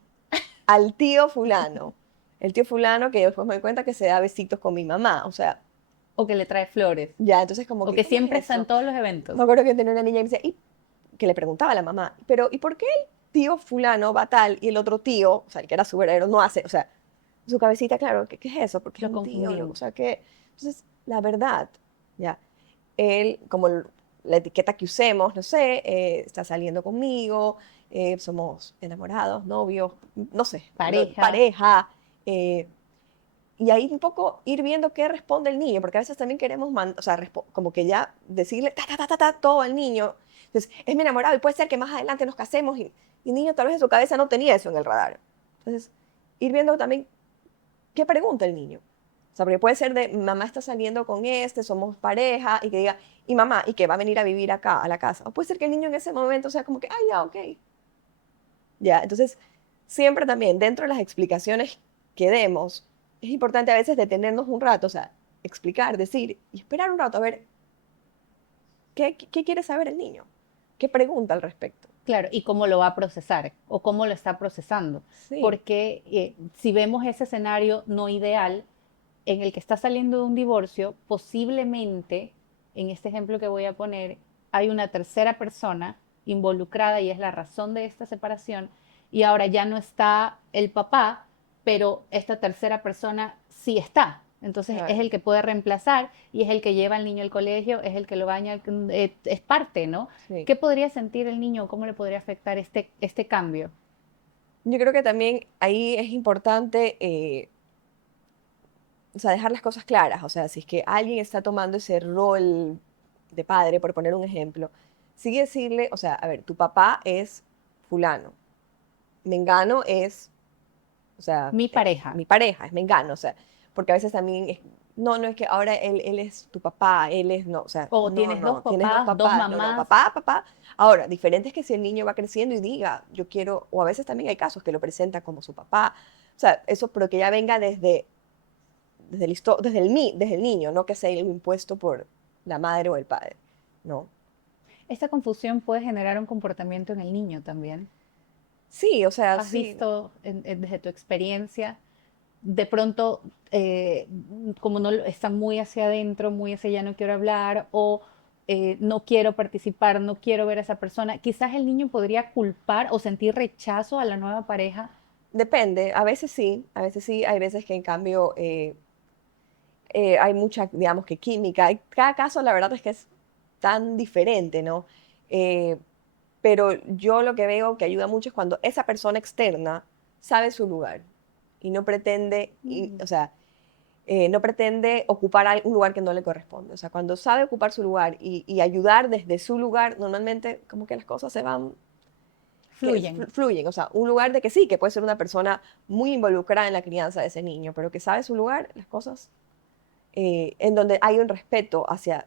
fulano. el tío fulano que después me doy cuenta que se da besitos con mi mamá, o sea, O que le trae flores. ya, entonces como O que, que ¿cómo siempre es está en eso? todos los eventos. Me acuerdo que tenía una niña y me decía, y que le preguntaba a la mamá, pero ¿y por qué el tío fulano va tal y el otro tío, o sea, el que era su verdadero, no hace? O sea, su cabecita, claro, ¿qué es eso? Porque es Lo un tío, o confundían. sea, que... Entonces, la verdad, ya, él, como la etiqueta que usemos, no sé, está saliendo conmigo, somos enamorados, novios, no sé, Pareja. pareja, eh, y ahí un poco ir viendo qué responde el niño, porque a veces también queremos, o sea, como que ya decirle ta, ta, ta, ta, ta, todo al niño. Entonces, es mi enamorado y puede ser que más adelante nos casemos y el niño tal vez en su cabeza no tenía eso en el radar. Entonces, ir viendo también qué pregunta el niño. O sea, porque puede ser de, mamá está saliendo con este, somos pareja, y que diga, y mamá, y que va a venir a vivir acá, a la casa. O puede ser que el niño en ese momento sea como que, ah, ya, ok. Ya, entonces, siempre también dentro de las explicaciones que demos, es importante a veces detenernos un rato, o sea, explicar, decir y esperar un rato a ver qué quiere saber el niño, qué pregunta al respecto. Claro, y cómo lo va a procesar o cómo lo está procesando. Sí, Porque si vemos ese escenario no ideal en el que está saliendo de un divorcio, posiblemente, en este ejemplo que voy a poner, hay una tercera persona involucrada y es la razón de esta separación, y ahora ya no está el papá, pero esta tercera persona sí está. Entonces es claro. el que puede reemplazar y es el que lleva al niño al colegio, es el que lo baña, es parte, ¿no? Sí. ¿Qué podría sentir el niño? ¿Cómo le podría afectar este cambio? Yo creo que también ahí es importante, o sea, dejar las cosas claras. O sea, si es que alguien está tomando ese rol de padre, por poner un ejemplo, sigue decirle, o sea, a ver, tu papá es fulano, Mengano es, o sea, Mi pareja, mi pareja, es Mengano, o sea, porque a veces también es, no, no es que ahora él es tu papá, él es, no, o sea, o no, tienes dos no, tienes dos papás, dos papás, no, no, mamás. papá, papá. Ahora, diferente es que si el niño va creciendo y diga, yo quiero, o a veces también hay casos que lo presenta como su papá, o sea, eso, pero que ya venga desde el niño, no que sea algo impuesto por la madre o el padre, ¿no? Esta confusión puede generar un comportamiento en el niño también. Sí, o sea, ¿Has sí, visto desde tu experiencia, de pronto, eh, como no están muy hacia adentro, muy hacia ya no quiero hablar o no quiero participar, no quiero ver a esa persona, quizás el niño podría culpar o sentir rechazo a la nueva pareja? depende, a veces sí, hay veces que en cambio hay mucha, digamos que química. Cada caso, la verdad es que es tan diferente, ¿no? Eh, pero yo lo que veo que ayuda mucho es cuando esa persona externa sabe su lugar y no pretende, Mm. o sea, no pretende ocupar un lugar que no le corresponde. O sea, cuando sabe ocupar su lugar y ayudar desde su lugar, normalmente como que las cosas se van, que Fluyen. fluyen. O sea, un lugar de que sí, que puede ser una persona muy involucrada en la crianza de ese niño, pero que sabe su lugar, las cosas en donde hay un respeto hacia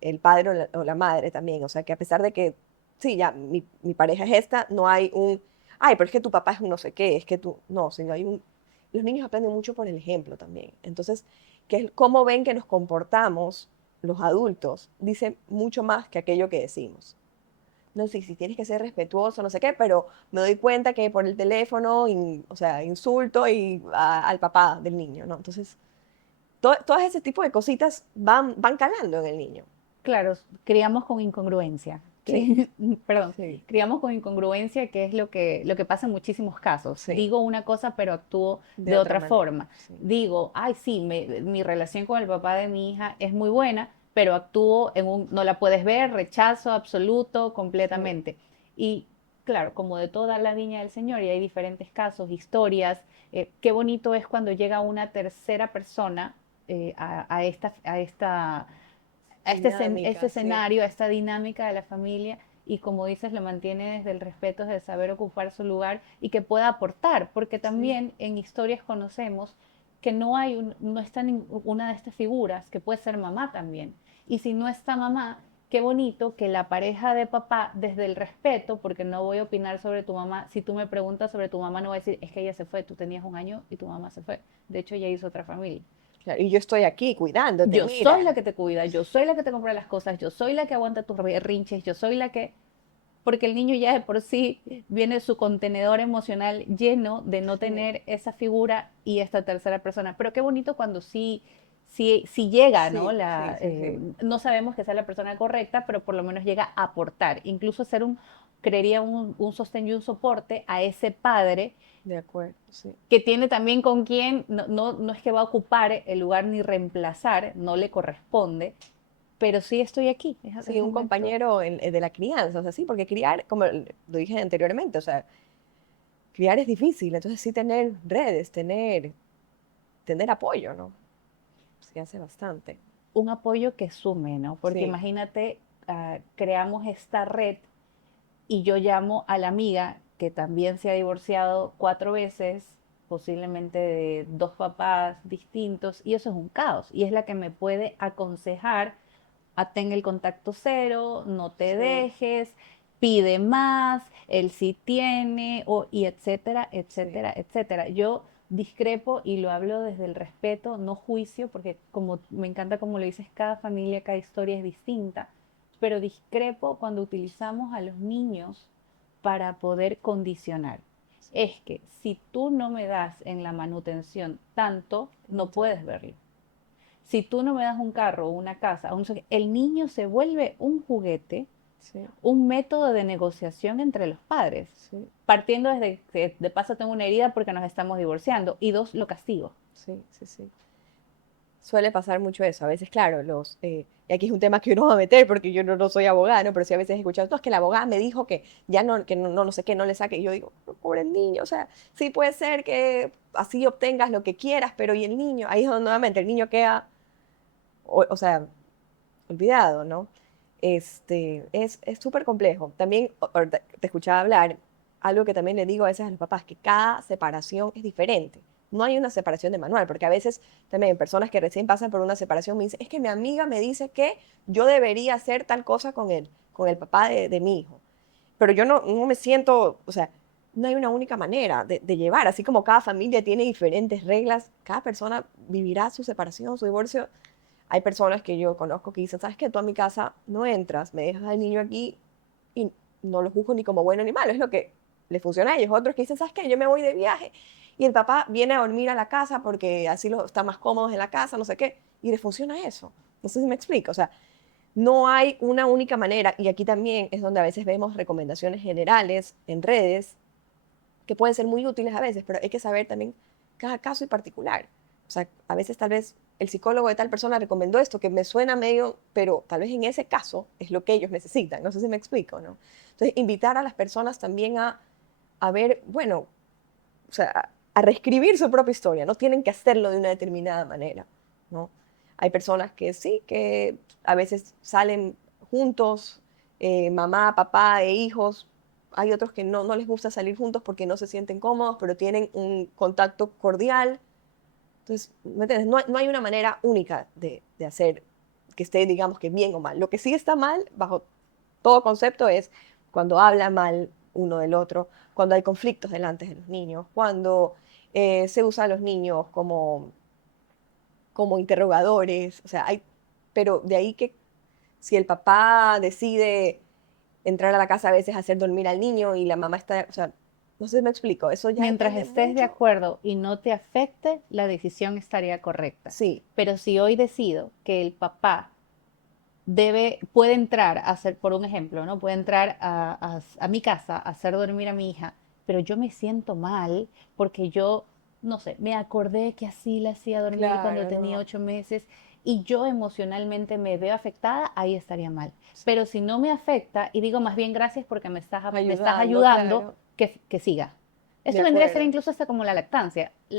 el padre o la madre también. O sea, que a pesar de que, sí, ya, mi pareja es esta, no hay un, ay, pero es que tu papá es un no sé qué, es que tú, no, sino hay un, los niños aprenden mucho por el ejemplo también. Entonces, que es cómo ven que nos comportamos los adultos, dice mucho más que aquello que decimos. No sé si tienes que ser respetuoso, no sé qué, pero me doy cuenta que por el teléfono, o sea, insulto al papá del niño, ¿no? Entonces, todo ese tipo de cositas van calando en el niño. Claro, criamos con incongruencia. Sí, Perdón, sí, criamos con incongruencia, que es lo que pasa en muchísimos casos. sí, Digo una cosa, pero actúo de de otra otra manera. forma. Sí, Digo, ay, sí, mi relación con el papá de mi hija es muy buena, pero actúo no la puedes ver, rechazo absoluto, sí, completamente. Y claro, como de toda la viña del Señor, y hay diferentes casos, historias, qué bonito es cuando llega una tercera persona a este dinámica, sí, escenario, a esta dinámica de la familia y como dices, lo mantiene desde el respeto, desde saber ocupar su lugar y que pueda aportar, porque sí, también en historias conocemos que no está una de estas figuras, que puede ser mamá también. Y si no está mamá, qué bonito que la pareja de papá, desde el respeto, porque no voy a opinar sobre tu mamá, si tú me preguntas sobre tu mamá, no voy a decir, es que ella se fue, tú tenías un año y tu mamá se fue. De hecho, ella hizo otra familia. claro. Y yo estoy aquí cuidándote, Yo soy la mira. que te cuida, yo soy la que te compra las cosas, yo soy la que aguanta tus berrinches, yo soy la que... porque el niño ya de por sí viene su contenedor emocional lleno de no Sí, tener esa figura y esta tercera persona. Pero qué bonito cuando sí llega, ¿no? sí, sí, sí, sí. No sabemos que sea la persona correcta, pero por lo menos llega a aportar, incluso ser creería un sostén y un soporte a ese padre De acuerdo, sí. que tiene también con quien no es que va a ocupar el lugar ni reemplazar, no le corresponde, pero sí estoy aquí, es Sí, un momento. compañero de la crianza, o sea, sí, porque criar, como lo dije anteriormente, o sea, criar es difícil, entonces sí tener redes, tener apoyo, ¿no? Sí hace bastante. Un apoyo que sume, ¿no? Porque Sí, imagínate, creamos esta red y yo llamo a la amiga que también se ha divorciado 4 veces, posiblemente de dos papás distintos, y eso es un caos. Y es la que me puede aconsejar, ten el contacto cero, no te sí, dejes, pide más, él sí tiene, y etcétera, sí, etcétera, etcétera. Yo discrepo y lo hablo desde el respeto, no juicio, porque como me encanta como lo dices, cada familia, cada historia es distinta, pero discrepo cuando utilizamos a los niños para poder condicionar. sí. Es que si tú no me das en la manutención tanto, no Todo, puedes verlo. Si tú no me das un carro o una casa, el niño se vuelve un juguete, sí, un método de negociación entre los padres. sí, Partiendo desde que de paso tengo una herida porque nos estamos divorciando y dos, lo castigo. sí, sí, sí. Suele pasar mucho eso. A veces, claro, y aquí es un tema que uno va a meter porque yo no soy abogada, ¿no? Pero sí a veces he escuchado, no, es que la abogada me dijo que ya no, que no sé qué, no le saque. Y yo digo, "No, pobre el niño, o sea, sí puede ser que así obtengas lo que quieras, pero ¿y el niño? Ahí es donde nuevamente el niño queda, o sea, olvidado, ¿no? Es súper complejo. También, ahorita te escuchaba hablar, algo que también le digo a veces a los papás, que cada separación es diferente. No hay una separación de manual, porque a veces también personas que recién pasan por una separación me dicen, es que mi amiga me dice que yo debería hacer tal cosa con el papá de mi hijo. Pero yo no me siento, o sea, no hay una única manera de llevar, así como cada familia tiene diferentes reglas, cada persona vivirá su separación, su divorcio. Hay personas que yo conozco que dicen, ¿sabes qué? Tú a mi casa no entras, me dejas al niño aquí y no lo juzgo ni como bueno ni malo, es lo que le funciona a ellos. Otros que dicen, ¿sabes qué? Yo me voy de viaje y el papá viene a dormir a la casa porque así está más cómodo en la casa, no sé qué, y le funciona eso. No sé si me explico, o sea, no hay una única manera y aquí también es donde a veces vemos recomendaciones generales en redes que pueden ser muy útiles a veces, pero hay que saber también cada caso y particular. O sea, a veces tal vez el psicólogo de tal persona recomendó esto que me suena medio, pero tal vez en ese caso es lo que ellos necesitan. No sé si me explico, ¿no? Entonces, invitar a las personas también a ver, bueno, o sea, a reescribir su propia historia. No tienen que hacerlo de una determinada manera, ¿no? Hay personas que sí, que a veces salen juntos, mamá, papá e hijos. Hay otros que no les gusta salir juntos porque no se sienten cómodos, pero tienen un contacto cordial. Entonces, ¿me entiendes? No hay una manera única de hacer que esté, digamos, que bien o mal. Lo que sí está mal, bajo todo concepto, es cuando habla mal uno del otro, cuando hay conflictos delante de los niños, cuando se usa a los niños como interrogadores. O sea, pero de ahí que si el papá decide entrar a la casa a veces a hacer dormir al niño y la mamá está, o sea, no sé si me explico, eso ya Mientras depende estés de mucho. acuerdo y no te afecte, la decisión estaría correcta. Sí, Pero si hoy decido que el papá puede entrar a hacer, por un ejemplo, ¿no? Puede entrar a mi casa a hacer dormir a mi hija, pero yo me siento mal porque yo, no sé, me acordé que así la hacía dormir cuando claro, tenía no. 8 meses y yo emocionalmente me veo afectada, ahí estaría mal. Sí. Pero si no me afecta y digo más bien gracias porque me estás Ayudando, ayudando, claro. que siga. De Eso vendría a ser acuerdo. incluso hasta como la lactancia. Sí,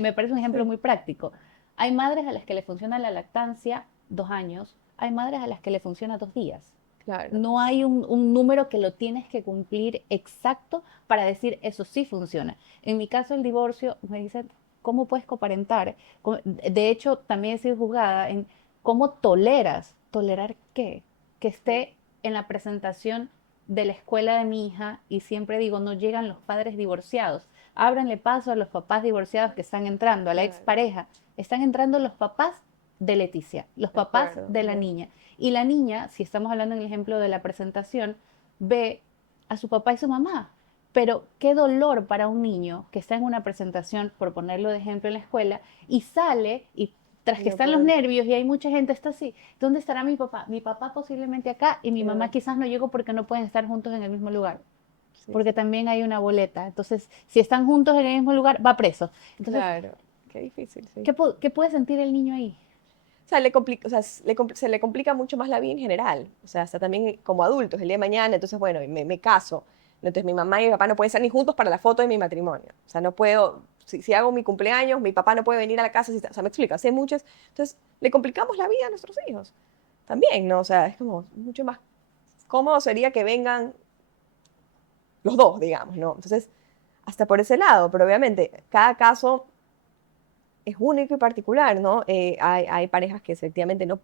Me parece un ejemplo sí, muy práctico. Hay madres a las que le funciona la lactancia 2 años, hay madres a las que le funciona 2 días. claro. No hay un número que lo tienes que cumplir exacto para decir eso sí funciona. En mi caso, el divorcio, me dicen, ¿cómo puedes coparentar? De hecho, también he sido juzgada en cómo toleras. ¿Tolerar qué? Que Sí, esté en la presentación de la escuela de mi hija y siempre digo, no llegan los padres divorciados. Ábranle paso a los papás divorciados que están entrando, a la claro. expareja. Están entrando los papás de Leticia, los De papás acuerdo. de la niña. Y la niña, si estamos hablando en el ejemplo de la presentación, ve a su papá y su mamá. Pero qué dolor para un niño que está en una presentación, por ponerlo de ejemplo en la escuela, y sale y tras que No están los poder. nervios y hay mucha gente, está así, ¿dónde estará mi papá? Mi papá posiblemente acá y mi mamá Claro, quizás no llegó porque no pueden estar juntos en el mismo lugar, sí, porque sí. también hay una boleta. Entonces, si están juntos en el mismo lugar, va preso. Entonces, Claro, qué difícil, sí. ¿qué puede sentir el niño ahí? O sea, o sea, se le complica mucho más la vida en general. O sea, hasta también como adultos, el día de mañana, entonces, bueno, me caso. Entonces, mi mamá y mi papá no pueden estar ni juntos para la foto de mi matrimonio. O sea, no puedo, si hago mi cumpleaños, mi papá no puede venir a la casa. O sea, me explica, hay muchas. Entonces, le complicamos la vida a nuestros hijos. También, ¿no? O sea, es como mucho más cómodo sería que vengan los dos, digamos, ¿no? Entonces, hasta por ese lado, pero obviamente, cada caso es único y particular, ¿no? Hay parejas que efectivamente no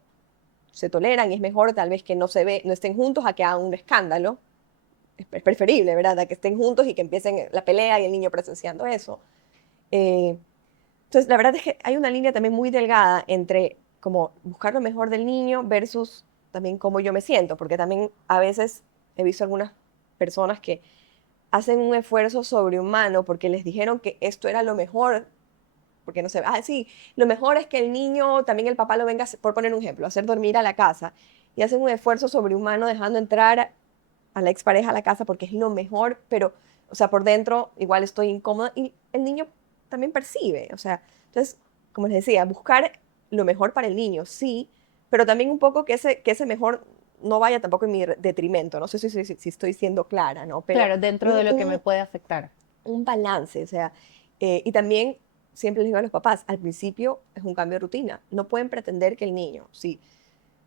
se toleran y es mejor tal vez que no estén juntos a que hagan un escándalo. Es preferible, ¿verdad? A que estén juntos y que empiecen la pelea y el niño presenciando eso. Eh, entonces, la verdad es que hay una línea también muy delgada entre como buscar lo mejor del niño versus también cómo yo me siento, porque también a veces he visto algunas personas que hacen un esfuerzo sobrehumano porque les dijeron que esto era lo mejor, porque no sé, sí, lo mejor es que el niño, también el papá lo venga, por poner un ejemplo, a hacer dormir a la casa, y hacen un esfuerzo sobrehumano dejando entrar a la expareja a la casa porque es lo mejor, pero, o sea, por dentro igual estoy incómoda y el niño también percibe, o sea, entonces, como les decía, buscar lo mejor para el niño, sí, pero también un poco que ese mejor no vaya tampoco en mi detrimento, no sé si estoy siendo clara, ¿no? Pero Claro, dentro de un, lo que me un, puede afectar. un balance, o sea, y también siempre les digo a los papás, al principio es un cambio de rutina, no pueden pretender que el niño, si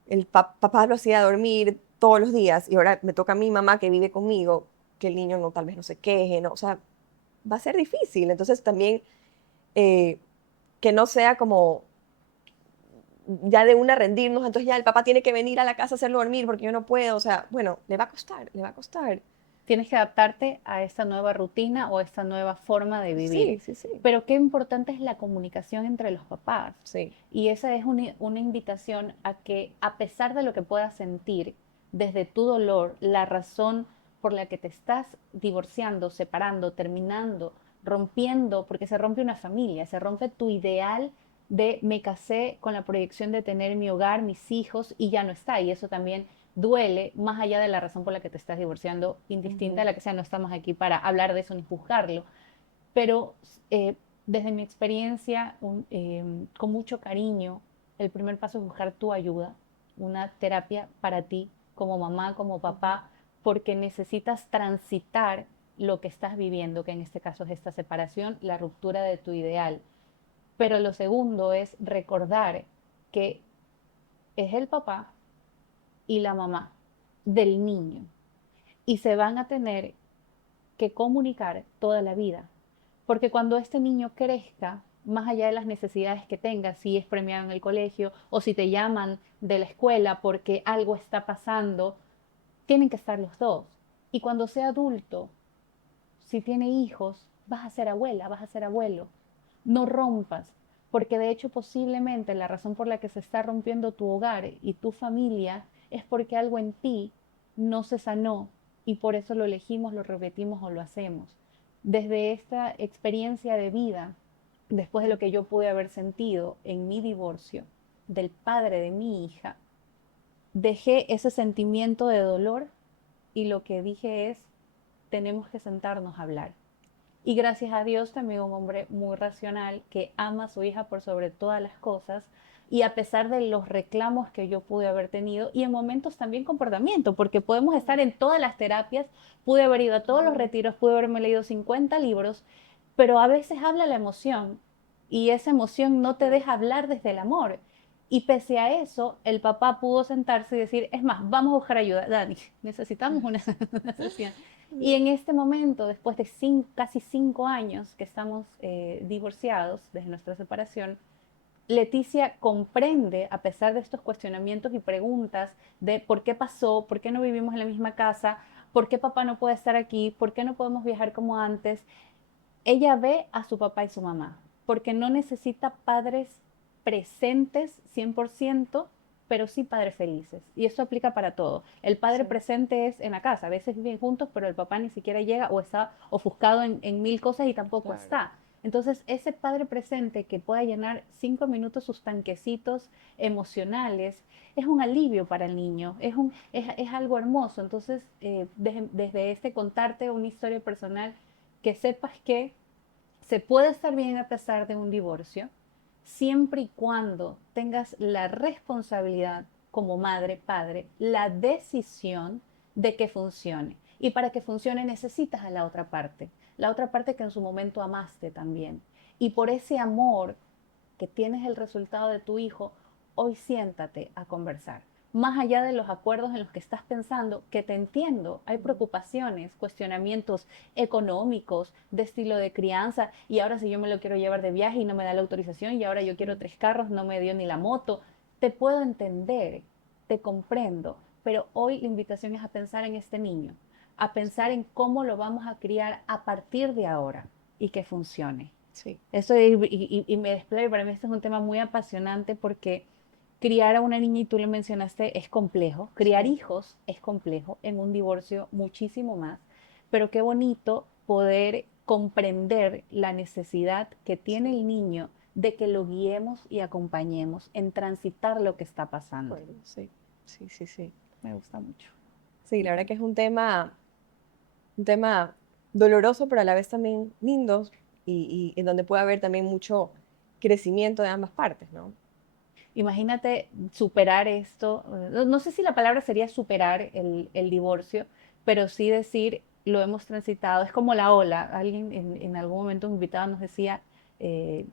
el papá lo hacía dormir todos los días y ahora me toca a mi mamá que vive conmigo, que el niño no, tal vez no se queje, ¿no? O sea, va a ser difícil, entonces también eh, que no sea como ya de una rendirnos, entonces ya el papá tiene que venir a la casa a hacerlo dormir porque yo no puedo, o sea, bueno, le va a costar, le va a costar. Tienes que adaptarte a esta nueva rutina o esta nueva forma de vivir. Sí, sí, sí, Pero qué importante es la comunicación entre los papás. sí. Y esa es una invitación a que, a pesar de lo que puedas sentir, desde tu dolor, la razón por la que te estás divorciando, separando, terminando, rompiendo, porque se rompe una familia, se rompe tu ideal de me casé con la proyección de tener mi hogar, mis hijos y ya no está. Y eso también duele más allá de la razón por la que te estás divorciando, indistinta a Ujú. la que sea, no estamos aquí para hablar de eso ni juzgarlo, pero desde mi experiencia, con mucho cariño, el primer paso es buscar tu ayuda, una terapia para ti, como mamá, como Ujú. papá, porque necesitas transitar lo que estás viviendo, que en este caso es esta separación, la ruptura de tu ideal. Pero lo segundo es recordar que es el papá y la mamá del niño y se van a tener que comunicar toda la vida. Porque cuando este niño crezca, más allá de las necesidades que tenga, si es premiado en el colegio o si te llaman de la escuela porque algo está pasando, tienen que estar los dos. Y cuando sea adulto, si tiene hijos, vas a ser abuela, vas a ser abuelo. No rompas, porque de hecho posiblemente la razón por la que se está rompiendo tu hogar y tu familia es porque algo en ti no se sanó y por eso lo elegimos, lo repetimos o lo hacemos. Desde esta experiencia de vida, después de lo que yo pude haber sentido en mi divorcio del padre de mi hija, dejé ese sentimiento de dolor y lo que dije es, tenemos que sentarnos a hablar. Y gracias a Dios también un hombre muy racional que ama a su hija por sobre todas las cosas y a pesar de los reclamos que yo pude haber tenido y en momentos también comportamiento, porque podemos estar en todas las terapias, pude haber ido a todos los Ujú. retiros, pude haberme leído 50 libros, pero a veces habla la emoción y esa emoción no te Claro. deja hablar desde el amor. Y pese a eso, el papá pudo sentarse y decir, es más, vamos a buscar ayuda. Dani, necesitamos una sesión. Y en este momento, después de casi 5 años que estamos divorciados desde nuestra separación, Leticia comprende, a pesar de estos cuestionamientos y preguntas de por qué pasó, por qué no vivimos en la misma casa, por qué papá no puede estar aquí, por qué no podemos viajar como antes, ella ve a su papá y su mamá, porque no necesita padres presentes 100%, pero sí padres felices. Y esto aplica para todo. El padre Sí. presente es en la casa, a veces viven juntos, pero el papá ni siquiera llega o está ofuscado en mil cosas y tampoco Claro. está. Entonces, ese padre presente que pueda llenar 5 minutos sus tanquecitos emocionales es un alivio para el niño, es algo hermoso. Entonces, desde este contarte una historia personal, que sepas que se puede estar bien a pesar de un divorcio, siempre y cuando tengas la responsabilidad como madre, padre, la decisión de que funcione. Y para que funcione necesitas a la otra parte que en su momento amaste también. Y por ese amor que tienes el resultado de tu hijo, hoy siéntate a conversar. Más allá de los acuerdos en los que estás pensando, que te entiendo, hay preocupaciones, cuestionamientos económicos, de estilo de crianza, y ahora si yo me lo quiero llevar de viaje y no me da la autorización, y ahora yo quiero 3 carros, no me dio ni la moto, te puedo entender, te comprendo, pero hoy la invitación es a pensar en este niño, a pensar Sí. en cómo lo vamos a criar a partir de ahora y que funcione. Sí. Eso y me desplayo, para mí este es un tema muy apasionante porque criar a una niña, y tú lo mencionaste, es complejo. Criar Sí. hijos es complejo, en un divorcio muchísimo más, pero qué bonito poder comprender la necesidad que tiene Sí. el niño de que lo guiemos y acompañemos en transitar lo que está pasando. Bueno, sí. Sí, sí, sí. Me gusta mucho, Sí, me la verdad que encanta. es un tema doloroso, pero a la vez también lindo y en donde puede haber también mucho crecimiento de ambas partes, ¿no? Imagínate superar esto, no sé si la palabra sería superar el divorcio, pero sí decir, lo hemos transitado, es como la ola. Alguien en algún momento, un invitado nos decía, eh,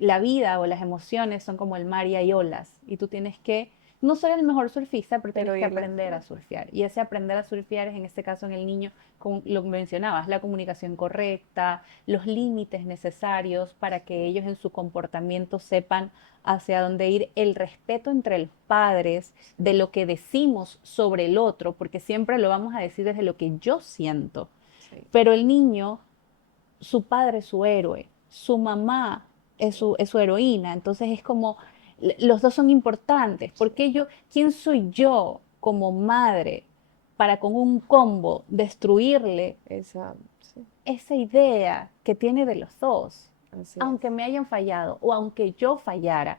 la vida o las emociones son como el mar y hay olas, y tú tienes que no ser el mejor surfista, pero tienes Pero que irle. aprender a surfear. Y ese aprender a surfear es en este caso en el niño, como lo mencionabas, la comunicación correcta, los límites necesarios para que ellos en su comportamiento sepan hacia dónde ir, el respeto entre los padres, de Sí, lo que decimos sobre el otro, porque siempre lo vamos a decir desde lo que yo siento. sí, Pero el niño, su padre es su héroe, su mamá sí, es su heroína, entonces es como, los dos son importantes, sí. porque yo, ¿quién soy yo como madre para con un combo destruirle Sí, esa idea que tiene de los dos? así es, Aunque me hayan fallado o aunque yo fallara,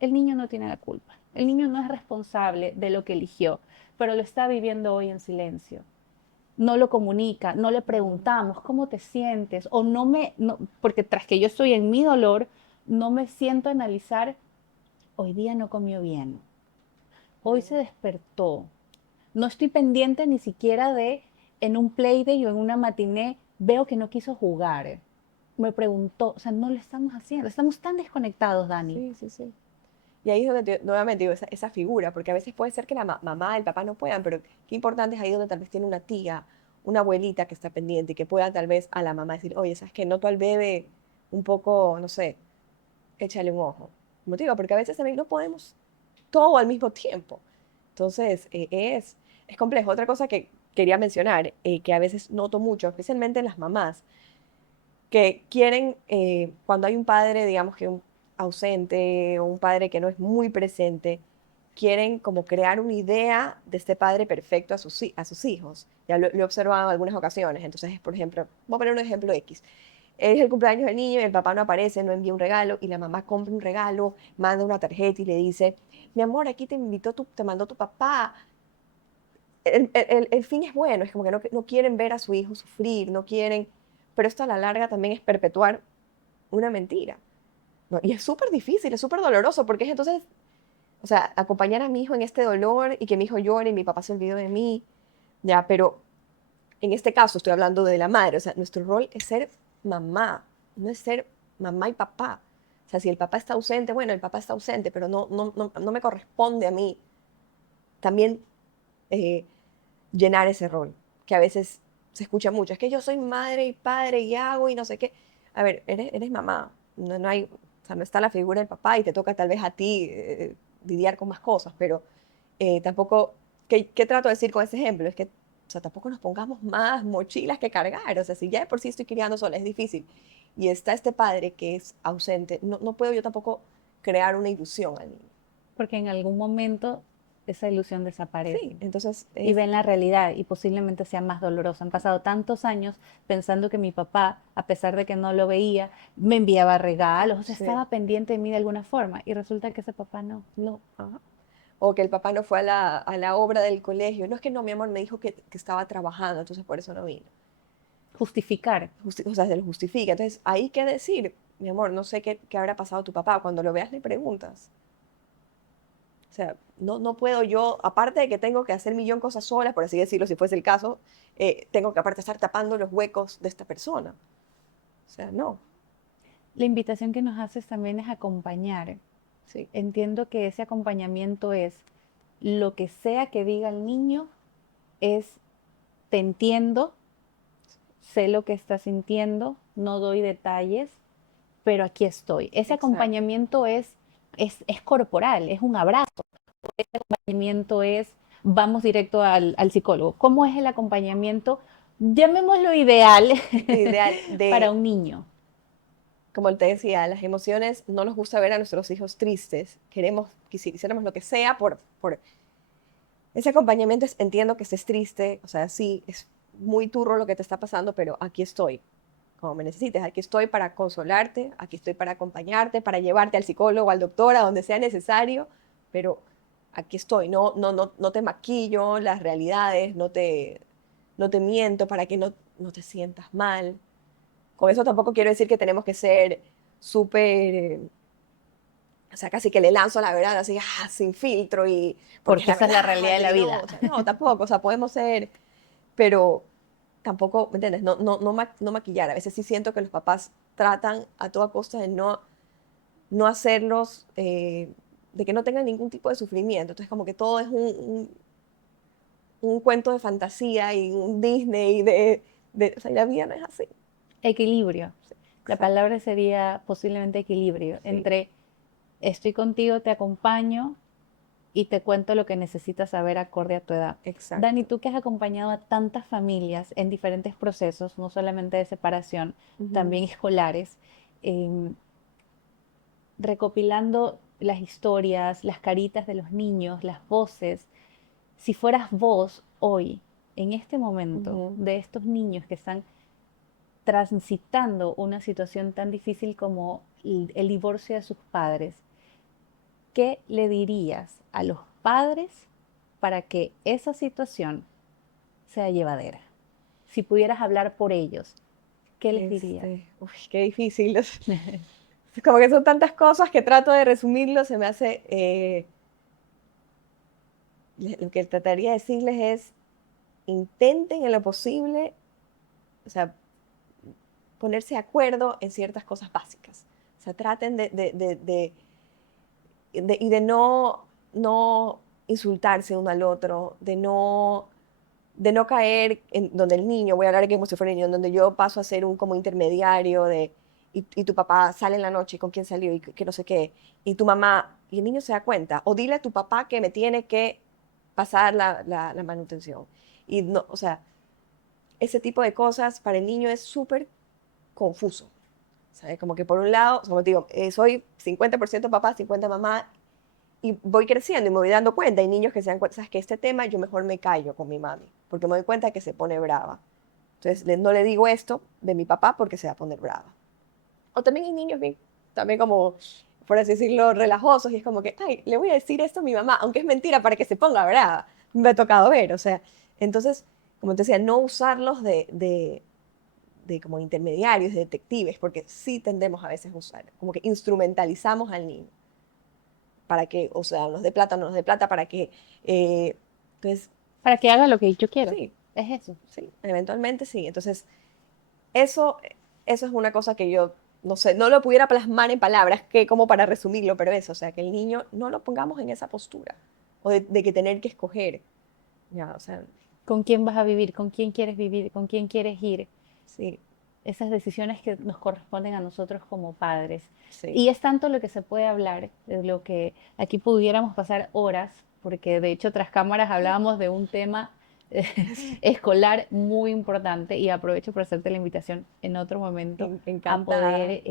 el niño no tiene la culpa. El así niño es. no es responsable de lo que eligió, pero lo está viviendo hoy en silencio. No lo comunica, no le No, preguntamos cómo te sientes o porque tras que yo estoy en mi dolor, no me siento a analizar, hoy día no comió bien, hoy se no, despertó. No estoy pendiente ni siquiera de en un playday o en una matiné veo que no quiso jugar. Me preguntó, o sea, no lo estamos haciendo, estamos tan desconectados, Dani. sí, sí, sí. Y ahí es donde nuevamente digo, esa figura, porque a veces puede ser que la mamá, el papá no puedan, pero qué importante es ahí donde tal vez tiene una tía, una abuelita que está pendiente y que pueda tal vez a la mamá decir, oye, ¿sabes qué? Noto al bebé un poco, no sé, échale un ojo. Como te digo, porque a veces también no podemos todo al mismo tiempo. Entonces, es complejo. Otra cosa que quería mencionar, que a veces noto mucho, especialmente en las mamás, que quieren, cuando hay un padre, digamos que un ausente o un padre que no es muy presente, quieren como crear una idea de este padre perfecto a sus hijos. Ya lo he observado en algunas ocasiones. Entonces, por ejemplo, voy a poner un ejemplo X. Es el cumpleaños del niño y el papá no aparece, no envía un regalo y la mamá compra un regalo, manda una tarjeta y le dice, mi amor, aquí te mandó tu papá. El fin es bueno, es como que no quieren ver a su hijo sufrir, no quieren, pero esto a la larga también es perpetuar una mentira, ¿no? Y es súper difícil, es súper doloroso, porque es entonces, o sea, acompañar a mi hijo en este dolor y que mi hijo llore y mi papá se olvidó de mí, ya, pero en este caso estoy hablando de la madre, o sea, nuestro rol es ser mamá, no es ser mamá y papá. O sea, si el papá está ausente, bueno, el papá está ausente, pero no me corresponde a mí también eh, llenar ese rol, que a veces se escucha mucho. Es que yo soy madre y padre y hago y no sé qué. A ver, eres mamá, no hay, o sea, no está la figura del papá y te toca tal vez a ti lidiar con más cosas, pero tampoco, ¿qué trato de decir con ese ejemplo? Es que, o sea, tampoco nos pongamos más mochilas que cargar, o sea, si ya de por sí estoy criando sola, es difícil, y está este padre que es ausente, no puedo yo tampoco crear una ilusión al niño. Porque en algún momento esa ilusión Sí, desaparece entonces y es ven la realidad y posiblemente sea más dolorosa. Han pasado tantos años pensando que mi papá, a pesar de que no lo veía, me enviaba regalos, o sea, sí, estaba pendiente de mí de alguna forma y resulta que ese papá no. no, ajá. O que el papá no fue a la obra del colegio. No es que no, mi amor, me dijo que estaba trabajando, entonces por eso no vino. Justificar. O sea, se lo justifica. Entonces, ahí qué decir, mi amor, no sé qué habrá pasado tu papá. Cuando lo veas le preguntas. O sea, no puedo yo, aparte de que tengo que hacer millón cosas solas, por así decirlo, si fuese el caso, tengo que aparte estar tapando los huecos de esta persona. O sea, no, La invitación que nos haces también es acompañar. sí, Entiendo que ese acompañamiento es lo que sea que diga el niño, es te entiendo, sé lo que estás sintiendo, no doy detalles, pero aquí estoy. Ese exacto. acompañamiento es corporal, es un abrazo. Ese acompañamiento es, vamos directo al psicólogo. ¿Cómo es el acompañamiento? Llamémoslo ideal Ideal para de, un niño. como te decía, las emociones no nos gusta ver a nuestros hijos tristes. Queremos, quisiéramos lo que sea por ese acompañamiento. Entiendo que estés triste, o sea, sí, es muy turro lo que te está pasando, pero aquí estoy, como me necesites. Aquí estoy para consolarte, aquí estoy para acompañarte, para llevarte al psicólogo, al doctor, a donde sea necesario, pero aquí estoy. No te maquillo las realidades, no te miento para que no te sientas mal. Con eso tampoco quiero decir que tenemos que ser súper, o sea, casi que le lanzo la verdad así, sin filtro y porque es Porque la esa es la verdad realidad de la y no, vida. o sea, no, tampoco, o sea, podemos ser, pero tampoco, ¿me entiendes? No maquillar. A veces sí siento que los papás tratan a toda costa de no hacerlos, de que no tengan ningún tipo de sufrimiento. Entonces, como que todo es un cuento de fantasía y un Disney o sea, y la vida no es así. Equilibrio. La Exacto. palabra sería posiblemente equilibrio Sí, entre estoy contigo, te acompaño y te cuento lo que necesitas saber acorde a tu edad. Dani, exacto. tú que has acompañado a tantas familias en diferentes procesos, no solamente de separación, Ujú. también escolares, em, recopilando las historias, las caritas de los niños, las voces, si fueras vos hoy, en este momento, Ujú. de estos niños que están transitando una situación tan difícil como el divorcio de sus padres, ¿qué le dirías a los padres para que esa situación sea llevadera? Si pudieras hablar por ellos, ¿qué les dirías? Uy, qué difícil. Como que son tantas cosas que trato de resumirlo, se me hace, lo que trataría de decirles es, intenten en lo posible, o sea, ponerse de acuerdo en ciertas cosas básicas. O sea, traten y de no insultarse uno al otro, de no caer en donde el niño, voy a hablar aquí como si fuera el niño, donde yo paso a ser un como intermediario y tu papá sale en la noche, ¿con quién salió? Y que no sé qué. Y tu mamá, y el niño se da cuenta. O dile a tu papá que me tiene que pasar la manutención. Y no, o sea, ese tipo de cosas para el niño es súper confuso. ¿Sabes? Como que por un lado, como te digo, soy 50% papá, 50 mamá, y voy creciendo y me voy dando cuenta. Hay niños que se dan cuenta, sabes que este tema yo mejor me callo con mi mami, porque me doy cuenta que se pone brava. Entonces no le digo esto de mi papá porque se va a poner brava. O también hay niños bien, también como, por así decirlo, relajosos, y es como que, ay, le voy a decir esto a mi mamá, aunque es mentira para que se ponga brava. Me ha tocado ver, o sea, entonces, como te decía, no usarlos de como intermediarios, de detectives, porque sí tendemos a veces a usar, como que instrumentalizamos al niño para que, o sea, nos dé plata, no nos dé plata, para que, entonces, Para que haga lo que yo quiero. sí, Es eso. sí, eventualmente sí. Entonces, eso, eso es una cosa que yo, no sé, no lo pudiera plasmar en palabras, que como para resumirlo, pero eso, o sea, que el niño no lo pongamos en esa postura, o de que tener que escoger, ya, o sea, ¿Con quién vas a vivir? ¿Con quién quieres vivir? ¿Con quién quieres ir? sí, Esas decisiones que nos corresponden a nosotros como padres. sí, Y es tanto lo que se puede hablar, de lo que aquí pudiéramos pasar horas, porque de hecho tras cámaras hablábamos de un tema escolar muy importante y aprovecho para hacerte la invitación en otro momento a encantada. poder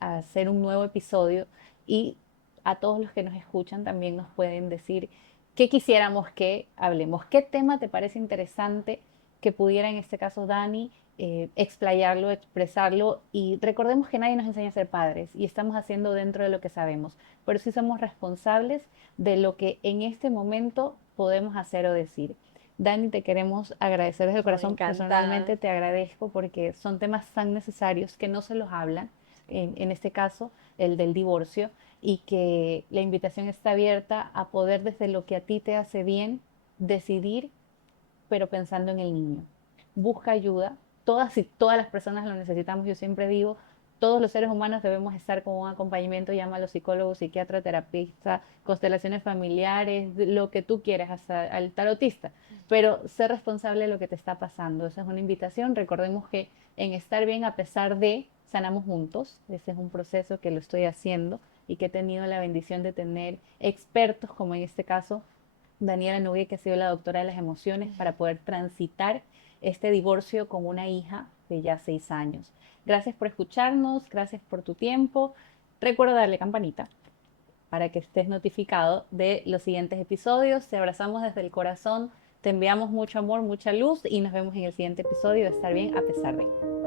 hacer un nuevo episodio y a todos los que nos escuchan también nos pueden decir qué quisiéramos que hablemos, qué tema te parece interesante que pudiera en este caso Dani explayarlo, expresarlo. Y recordemos que nadie nos enseña a ser padres y estamos haciendo dentro de lo que sabemos, pero sí somos responsables de lo que en este momento podemos hacer o decir. Dani, te queremos agradecer desde el No, corazón. encantada. Personalmente te agradezco porque son temas tan necesarios que no se los hablan, en este caso el del divorcio, y que la invitación está abierta a poder desde lo que a ti te hace bien decidir, pero pensando en el niño. Busca ayuda. Todas y todas las personas lo necesitamos. Yo siempre digo, todos los seres humanos debemos estar con un acompañamiento, llámalo psicólogo, psiquiatra, terapista, constelaciones familiares, lo que tú quieras, hasta al tarotista. Pero ser responsable de lo que te está pasando. Esa es una invitación. Recordemos que en estar bien a pesar de, sanamos juntos. Ese es un proceso que lo estoy haciendo y que he tenido la bendición de tener expertos, como en este caso Daniela Nugui, que ha sido la doctora de las emociones, para poder transitar este divorcio con una hija de ya 6 años. Gracias por escucharnos, gracias por tu tiempo. Recuerda darle campanita para que estés notificado de los siguientes episodios. Te abrazamos desde el corazón, te enviamos mucho amor, mucha luz y nos vemos en el siguiente episodio de Estar Bien a pesar de.